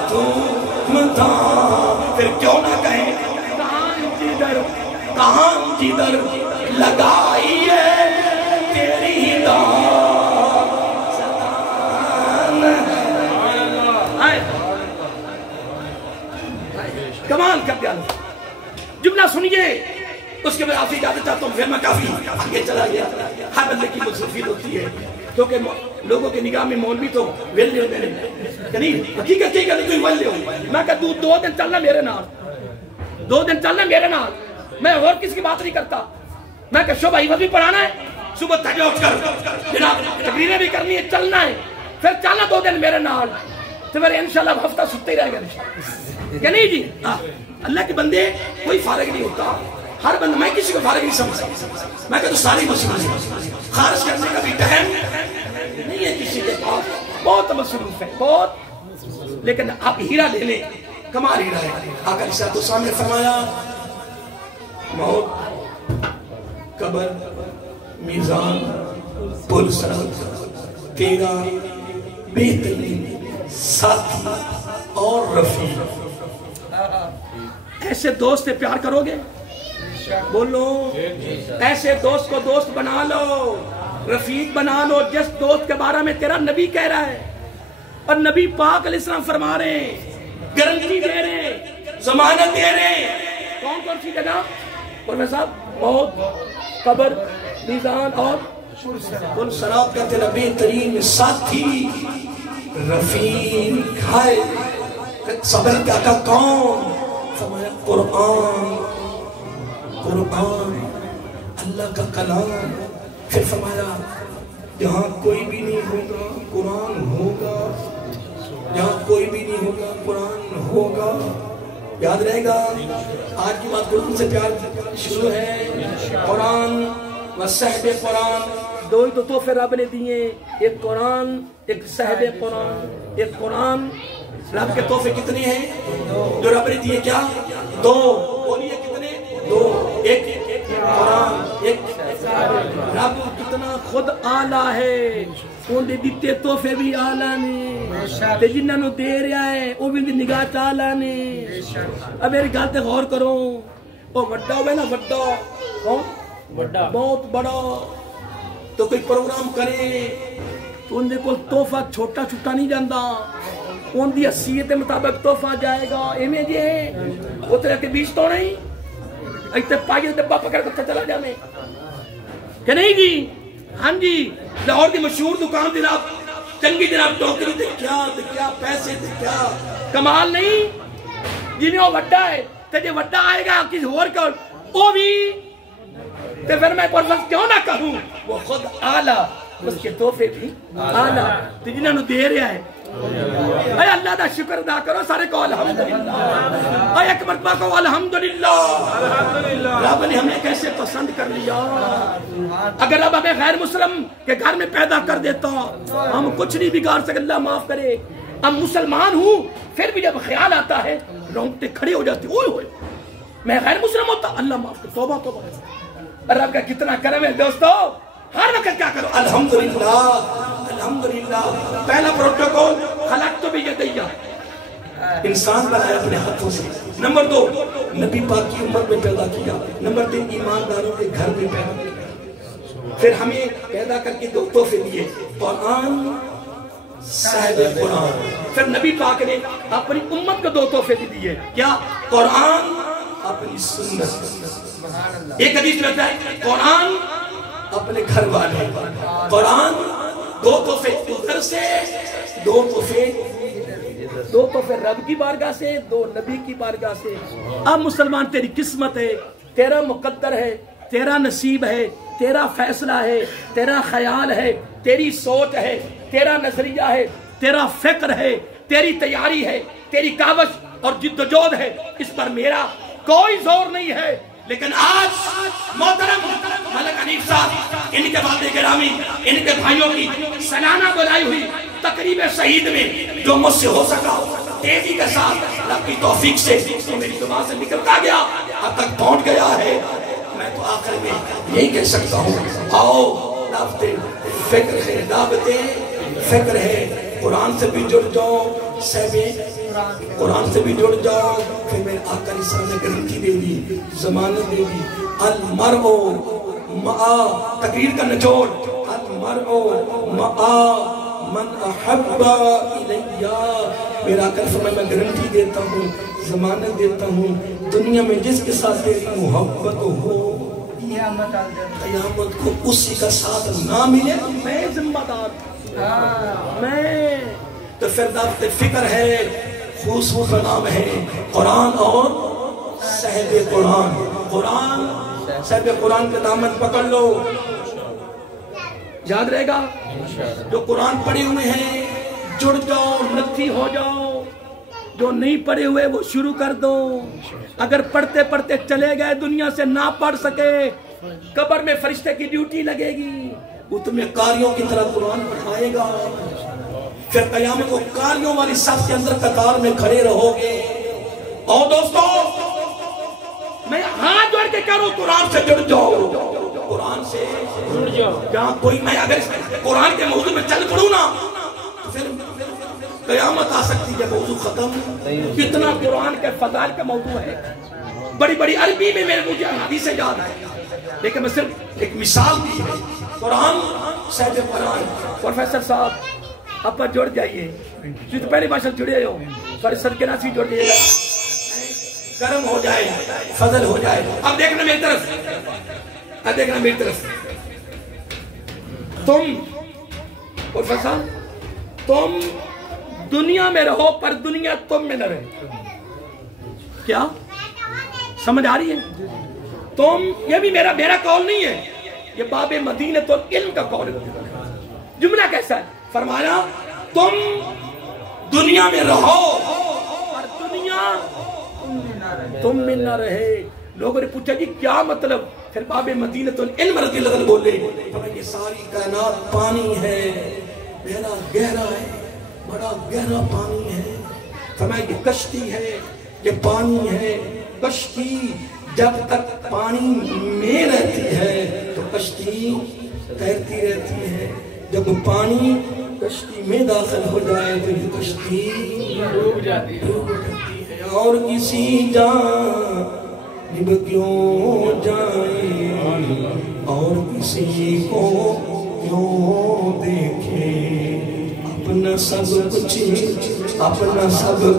دھوم دھام پھر کیوں نہ کہیں کہاں جدر لگائیے تیری ہی دان کمال کا پیالہ جملہ سنیے اس کے بعد آپ اجازت چاہتا ہوں پھر میں کافی آگے چلا گیا ہر بندے کی مصروفیت ہوتی ہے کیونکہ لوگوں کی نگاہ میں مولوی تو ویلے ہوتے ہیں کہ نہیں حقیقت کی کہ تو ویلے ہو میں کہا دو دن چلنا میرے نال 2 دن چلنا میرے نال میں اور کس کی بات نہیں کرتا میں کہ شعبہ حفظ بھی پڑھانا ہے صبح تجھے اٹھ کر جناب تقریریں بھی کرنی ہے چلنا ہے پھر چلنا 2 دن میرے نال تو پھر انشاءاللہ ہفتہ سکتے ہی رہے گا کہ نہیں جی اللہ کے بندے کوئی فارغ نہیں ہوتا ہر بندہ میں کسی کو فارغ نہیں سمجھتا میں کہتا ساری مصروف خارج کرنے کا بھی ٹائم نہیں ہے کسی کے پاس بہت مصروف ہے بہت لیکن آپ ہیرا لے لیں کمال ہیرا ہے آقا علیہ السلام نے فرمایا موت قبر میزان پل صراط تیرا بہترین ساتھی اور رفیق ایسے دوست سے پیار کرو گے بولو ایسے دوست کو دوست بنا لو رفیق بنا لو جس دوست کے بارے میں تیرا نبی کہہ رہا ہے اور نبی پاک علیہ السلام فرما رہے ہیں گارنٹی دے رہے ہیں ضمانت دے رہے ہیں کون سی جگہ پروفیسر صاحب موت قبر میزان اور پل صراط کا تیرا بہترین ساتھی رفیق ہے صبر کا کون فرمایا قرآن اللہ کا کلام پھر فرمایا جہاں کوئی بھی نہیں ہوگا قرآن ہوگا جہاں کوئی بھی نہیں ہوگا قرآن ہوگا یاد رہے گا آج کی بات قرآن سے پیار شروع ہے قرآن و صحب قرآن دو ہی تو تحفے رب نے دیے ایک قرآن ایک صحب قرآن ایک قرآن رب کے تحفے کتنے ہیں جو رب نے دیے کیا 2 بولیے کتنے 2 ایک قرآن ایک رب کتنا خود آلہ ہے ان دے دیتے تحفے بھی آلہ نے تے جنہاں نو دے رہا ہے وہ بھی نگاہ چالا نے اب میری گل تے غور کرو وہ وڈا ہوئے نا وڈا کون بہت بڑا تو کوئی پروگرام کرے تو ان دے کو تحفہ چھوٹا چھوٹا نہیں جاندہ ان دی حیثیت مطابق تحفہ جائے گا ایمیں جی ہے وہ تیرے کے بیچ تو نہیں ایتے پائی ڈبہ پکڑ کر چلا جانے کہ نہیں جی ہاں جی لاہور دی مشہور دکان جناب چنگی جناب ٹوکری تے کیا پیسے تے کیا کمال نہیں جنہیں وہ وڈا ہے تے جے وڈا آئے گا کسی اور کا وہ بھی تے پھر میں پرفیکٹ کیوں نہ کہوں وہ خود آلہ اس کے تحفے بھی آلہ تے جنہوں نے دے رہا ہے اے اللہ دا شکر ادا کرو سارے کو الحمدللہ اے ایک مرتبہ کو الحمدللہ رب نے ہمیں کیسے پسند کر لیا اگر رب ہمیں غیر مسلم کے گھر میں پیدا کر دیتا ہم کچھ نہیں بگاڑ سکتے اللہ معاف کرے اب مسلمان ہوں پھر بھی جب خیال آتا ہے رونگٹے کھڑے ہو جاتے اوئے ہوئے میں غیر مسلم ہوتا اللہ معاف کر توبہ توبہ رب کا کتنا کرم ہے دوستو ہر وقت کیا کرو الحمدللہ الحمدللہ پہلا پروٹوکول خلقت بیدیہ انسان بنایا اپنے ہاتھوں سے نمبر 2 نبی پاک کی امت میں پیدا کیا نمبر 3 ایمانداروں کے گھر میں پیدا کیا پھر ہمیں پیدا کر کے 2 تحفے دیے قرآن صاحب قرآن پھر نبی پاک نے اپنی امت کو 2 تحفے دیے کیا قرآن اپنی سنت ایک حدیث میں ہے قرآن اپنے گھر والے قرآن 2 تحفے ادھر سے 2 تحفے رب کی بارگاہ سے 2 نبی کی بارگاہ سے اب مسلمان تیری قسمت ہے تیرا مقدر ہے تیرا نصیب ہے تیرا فیصلہ ہے تیرا خیال ہے تیری سوچ ہے تیرا نظریہ ہے تیرا فکر ہے تیری تیاری ہے تیری کاوش اور جد و جہد ہے اس پر میرا کوئی زور نہیں ہے لیکن آج محترم ملک حنیف صاحب ان کے والد گرامی ان کے بھائیوں کی سالانہ بلائی ہوئی تقریب شہید میں جو مجھ سے ہو سکا تیزی کے ساتھ رب کی توفیق سے میری زبان سے نکلتا گیا اب تک پہنچ گیا ہے. میں تو آخر میں یہی کہہ سکتا ہوں آؤ دعوت فکر ہے دعوت فکر ہے قرآن سے بھی جڑ جاؤ قرآن سے بھی جڑ جاؤ. پھر میرے آقا علیہ السلام نے گارنٹی دے دی ضمانت دے دی المرء مع تقریر کا نچوڑ المرء مع من احب الیہ. میرا آقا فرمایا میں گارنٹی دیتا ہوں ضمانت دیتا ہوں دنیا میں جس کے ساتھ تیری محبت ہو قیامت کو اسی کا ساتھ نہ ملے میں ذمہ دار میں. تو پھر دعوت فکر ہے خصوص نام ہے قرآن اور صاحب قرآن. قرآن صاحب قرآن کا دامن پکڑ لو یاد رہے گا. جو قرآن پڑھے ہوئے ہیں جڑ جاؤ نتھی ہو جاؤ. جو نہیں پڑھے ہوئے وہ شروع کر دو. اگر پڑھتے پڑھتے چلے گئے دنیا سے نہ پڑھ سکے قبر میں فرشتے کی ڈیوٹی لگے گی وہ تمہیں قاریوں کی طرح قرآن پڑھائے گا. پھر قیامت کو قاریوں والی صف کے اندر قطار میں کھڑے رہو گے. اور دوستو میں ہاتھ جوڑ کے کروں قرآن سے جڑ جاؤ قرآن سے جڑ جاؤ. جہاں کوئی میں اگر قرآن کے موضوع میں چل پڑوں نا تو پھر قیامت آ سکتی ہے موضوع ختم. کتنا قرآن کے فضائل کا موضوع ہے بڑی بڑی عربی میں میرے مجھے حدیثیں یاد ہے لیکن میں صرف ایک مثال دی ہے. قرآن صاحب قرآن پروفیسر صاحب اب پر جڑ جائیے تو پہلی باشا جڑے ہو سارے صدقے ناسی جڑ جائیے گا گرم ہو جائے فضل ہو جائے. اب دیکھنا میری طرف اب دیکھنا میری طرف تم پروفیسر تم دنیا میں رہو پر دنیا تم میں نہ رہے. کیا سمجھ آ رہی ہے؟ تم یہ بھی میرا قول نہیں ہے یہ باب مدینہ العلم کا قول ہے. جملہ کیسا ہے؟ فرمایا تم دنیا میں رہو اور دنیا تم میں نہ رہے. لوگوں نے پوچھا جی کیا مطلب؟ پھر باب مدینہ العلم رضی اللہ عنہ بولے یہ ساری کائنات پانی ہے گہرا گہرا ہے بڑا گہرا پانی ہے. فرمایا یہ کشتی ہے یہ پانی ہے. کشتی جب تک پانی میں رہتی ہے تو کشتی تیرتی رہتی ہے. جب پانی کشتی میں داخل ہو جائے تو یہ کشتی ڈوب جاتی ہے. اور کسی جانب کیوں جائے اور کسی کو کیوں دیکھے اپنا سب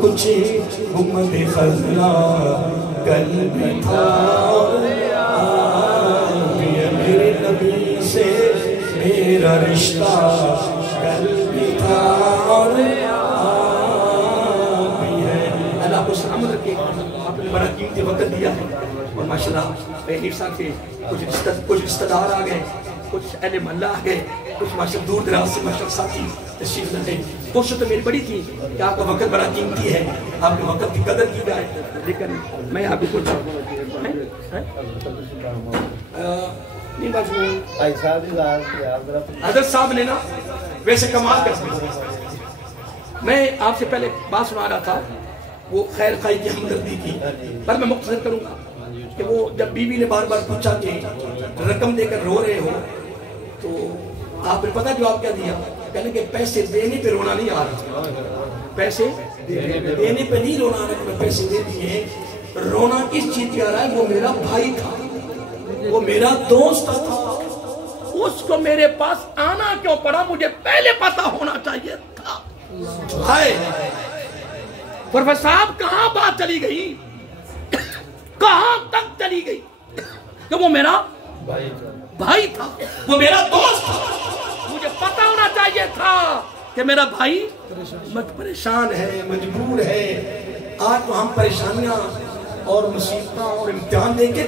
کچھ گنبد خضرا قلب تھا میرے نبی سے میرا رشتہ قلب تھا اور اللہ کو سلامت رکھے. آپ نے بڑا قیمتی وقت دیا ہے اور ماشاءاللہ حنیف صاحب کے کچھ رشتہ دار آ گئے کچھ اہل محلہ آ گئے کچھ ماشاءاللہ دور دراز سے ماشاءاللہ ساتھی تشریف لائے. کوشش تو میری بڑی تھی کہ آپ کا وقت بڑا قیمتی ہے آپ کے وقت کی قدر کی جائے لیکن میں آپ کو کچھ نہیں بات حضرت صاحب نے نا ویسے کمال کر سکتے. میں آپ سے پہلے بات سنا رہا تھا وہ خیر خائی کی ہمدردی کی پر میں مختصر کروں گا کہ وہ جب بیوی نے بار بار پوچھا کہ رقم دے کر رو رہے ہو تو آپ نے پتہ جواب کیا دیا؟ کہنے کہ پیسے دینے پہ رونا نہیں آ رہا. پیسے دینے پہ نہیں رونا آ رہا کہ میں پیسے دے دیے. رونا کس چیز پہ آ رہا ہے؟ وہ میرا بھائی تھا وہ میرا دوست تھا اس کو میرے پاس آنا کیوں پڑا مجھے پہلے پتہ ہونا چاہیے تھا. پروفیسر صاحب کہاں بات چلی گئی کہاں تک چلی گئی کہ وہ میرا بھائی تھا وہ میرا دوست تھا. مجھے پتہ ہونا چاہیے تھا کہ میرا بھائی پریشان ہے مجبور ہے. آج تو ہم پریشانیاں اور مصیبتیں اور امتحان دے کے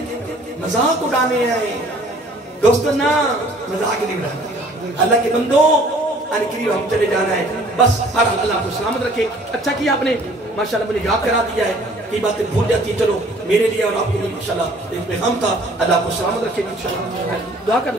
مذاق اڑانے آئے. دوستو نا مذاق نہیں اڑانا. اللہ کے بندو یعنی قریب ہم چلے جانا ہے بس ہر اللہ کو سلامت رکھے اچھا کیا آپ نے ماشاءاللہ مجھے یاد کرا دیا ہے کئی باتیں بھول جاتی ہیں چلو میرے لیے اور آپ کو بھی ماشاءاللہ ایک پیغام تھا اللہ کو سلامت رکھے انشاءاللہ دعا کر